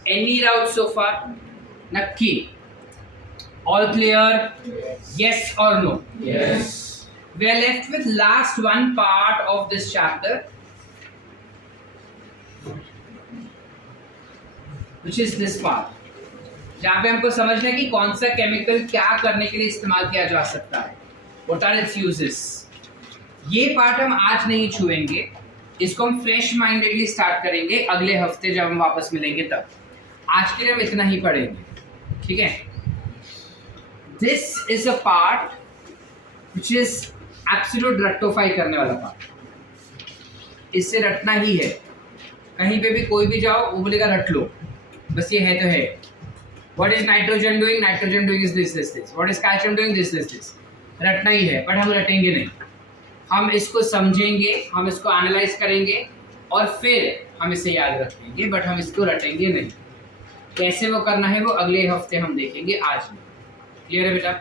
Any doubts so far? Nakki. All clear? Yes or no? Yes. We are left with last one part of this chapter, which is this part. जहाँ पे हमको समझना है कि कौन सा केमिकल क्या करने के लिए इस्तेमाल किया जा सकता है, व्हाट आर इट्स यूजेस। ये पार्ट हम आज नहीं छुएंगे, इसको हम फ्रेश माइंडेडली स्टार्ट करेंगे अगले हफ्ते जब हम वापस मिलेंगे तब। आज के लिए हम इतना ही पढ़ेंगे, ठीक है। This is a part which is absolute रट्टोफाई करने वाला पार्ट। इससे रटना ही है, कहीं पे भी कोई भी जाओ वो बोलेगा रट लो, बस ये है तो है। What is nitrogen doing? Nitrogen doing is this this this. What is calcium doing? This this this. रटना ही है, बट हम रटेंगे नहीं। हम इसको समझेंगे, हम इसको एनालाइज करेंगे और फिर हम इसे याद रखेंगे, बट हम इसको रटेंगे नहीं। कैसे वो करना है वो अगले हफ्ते हम देखेंगे, आज नहीं। क्लियर है बेटा?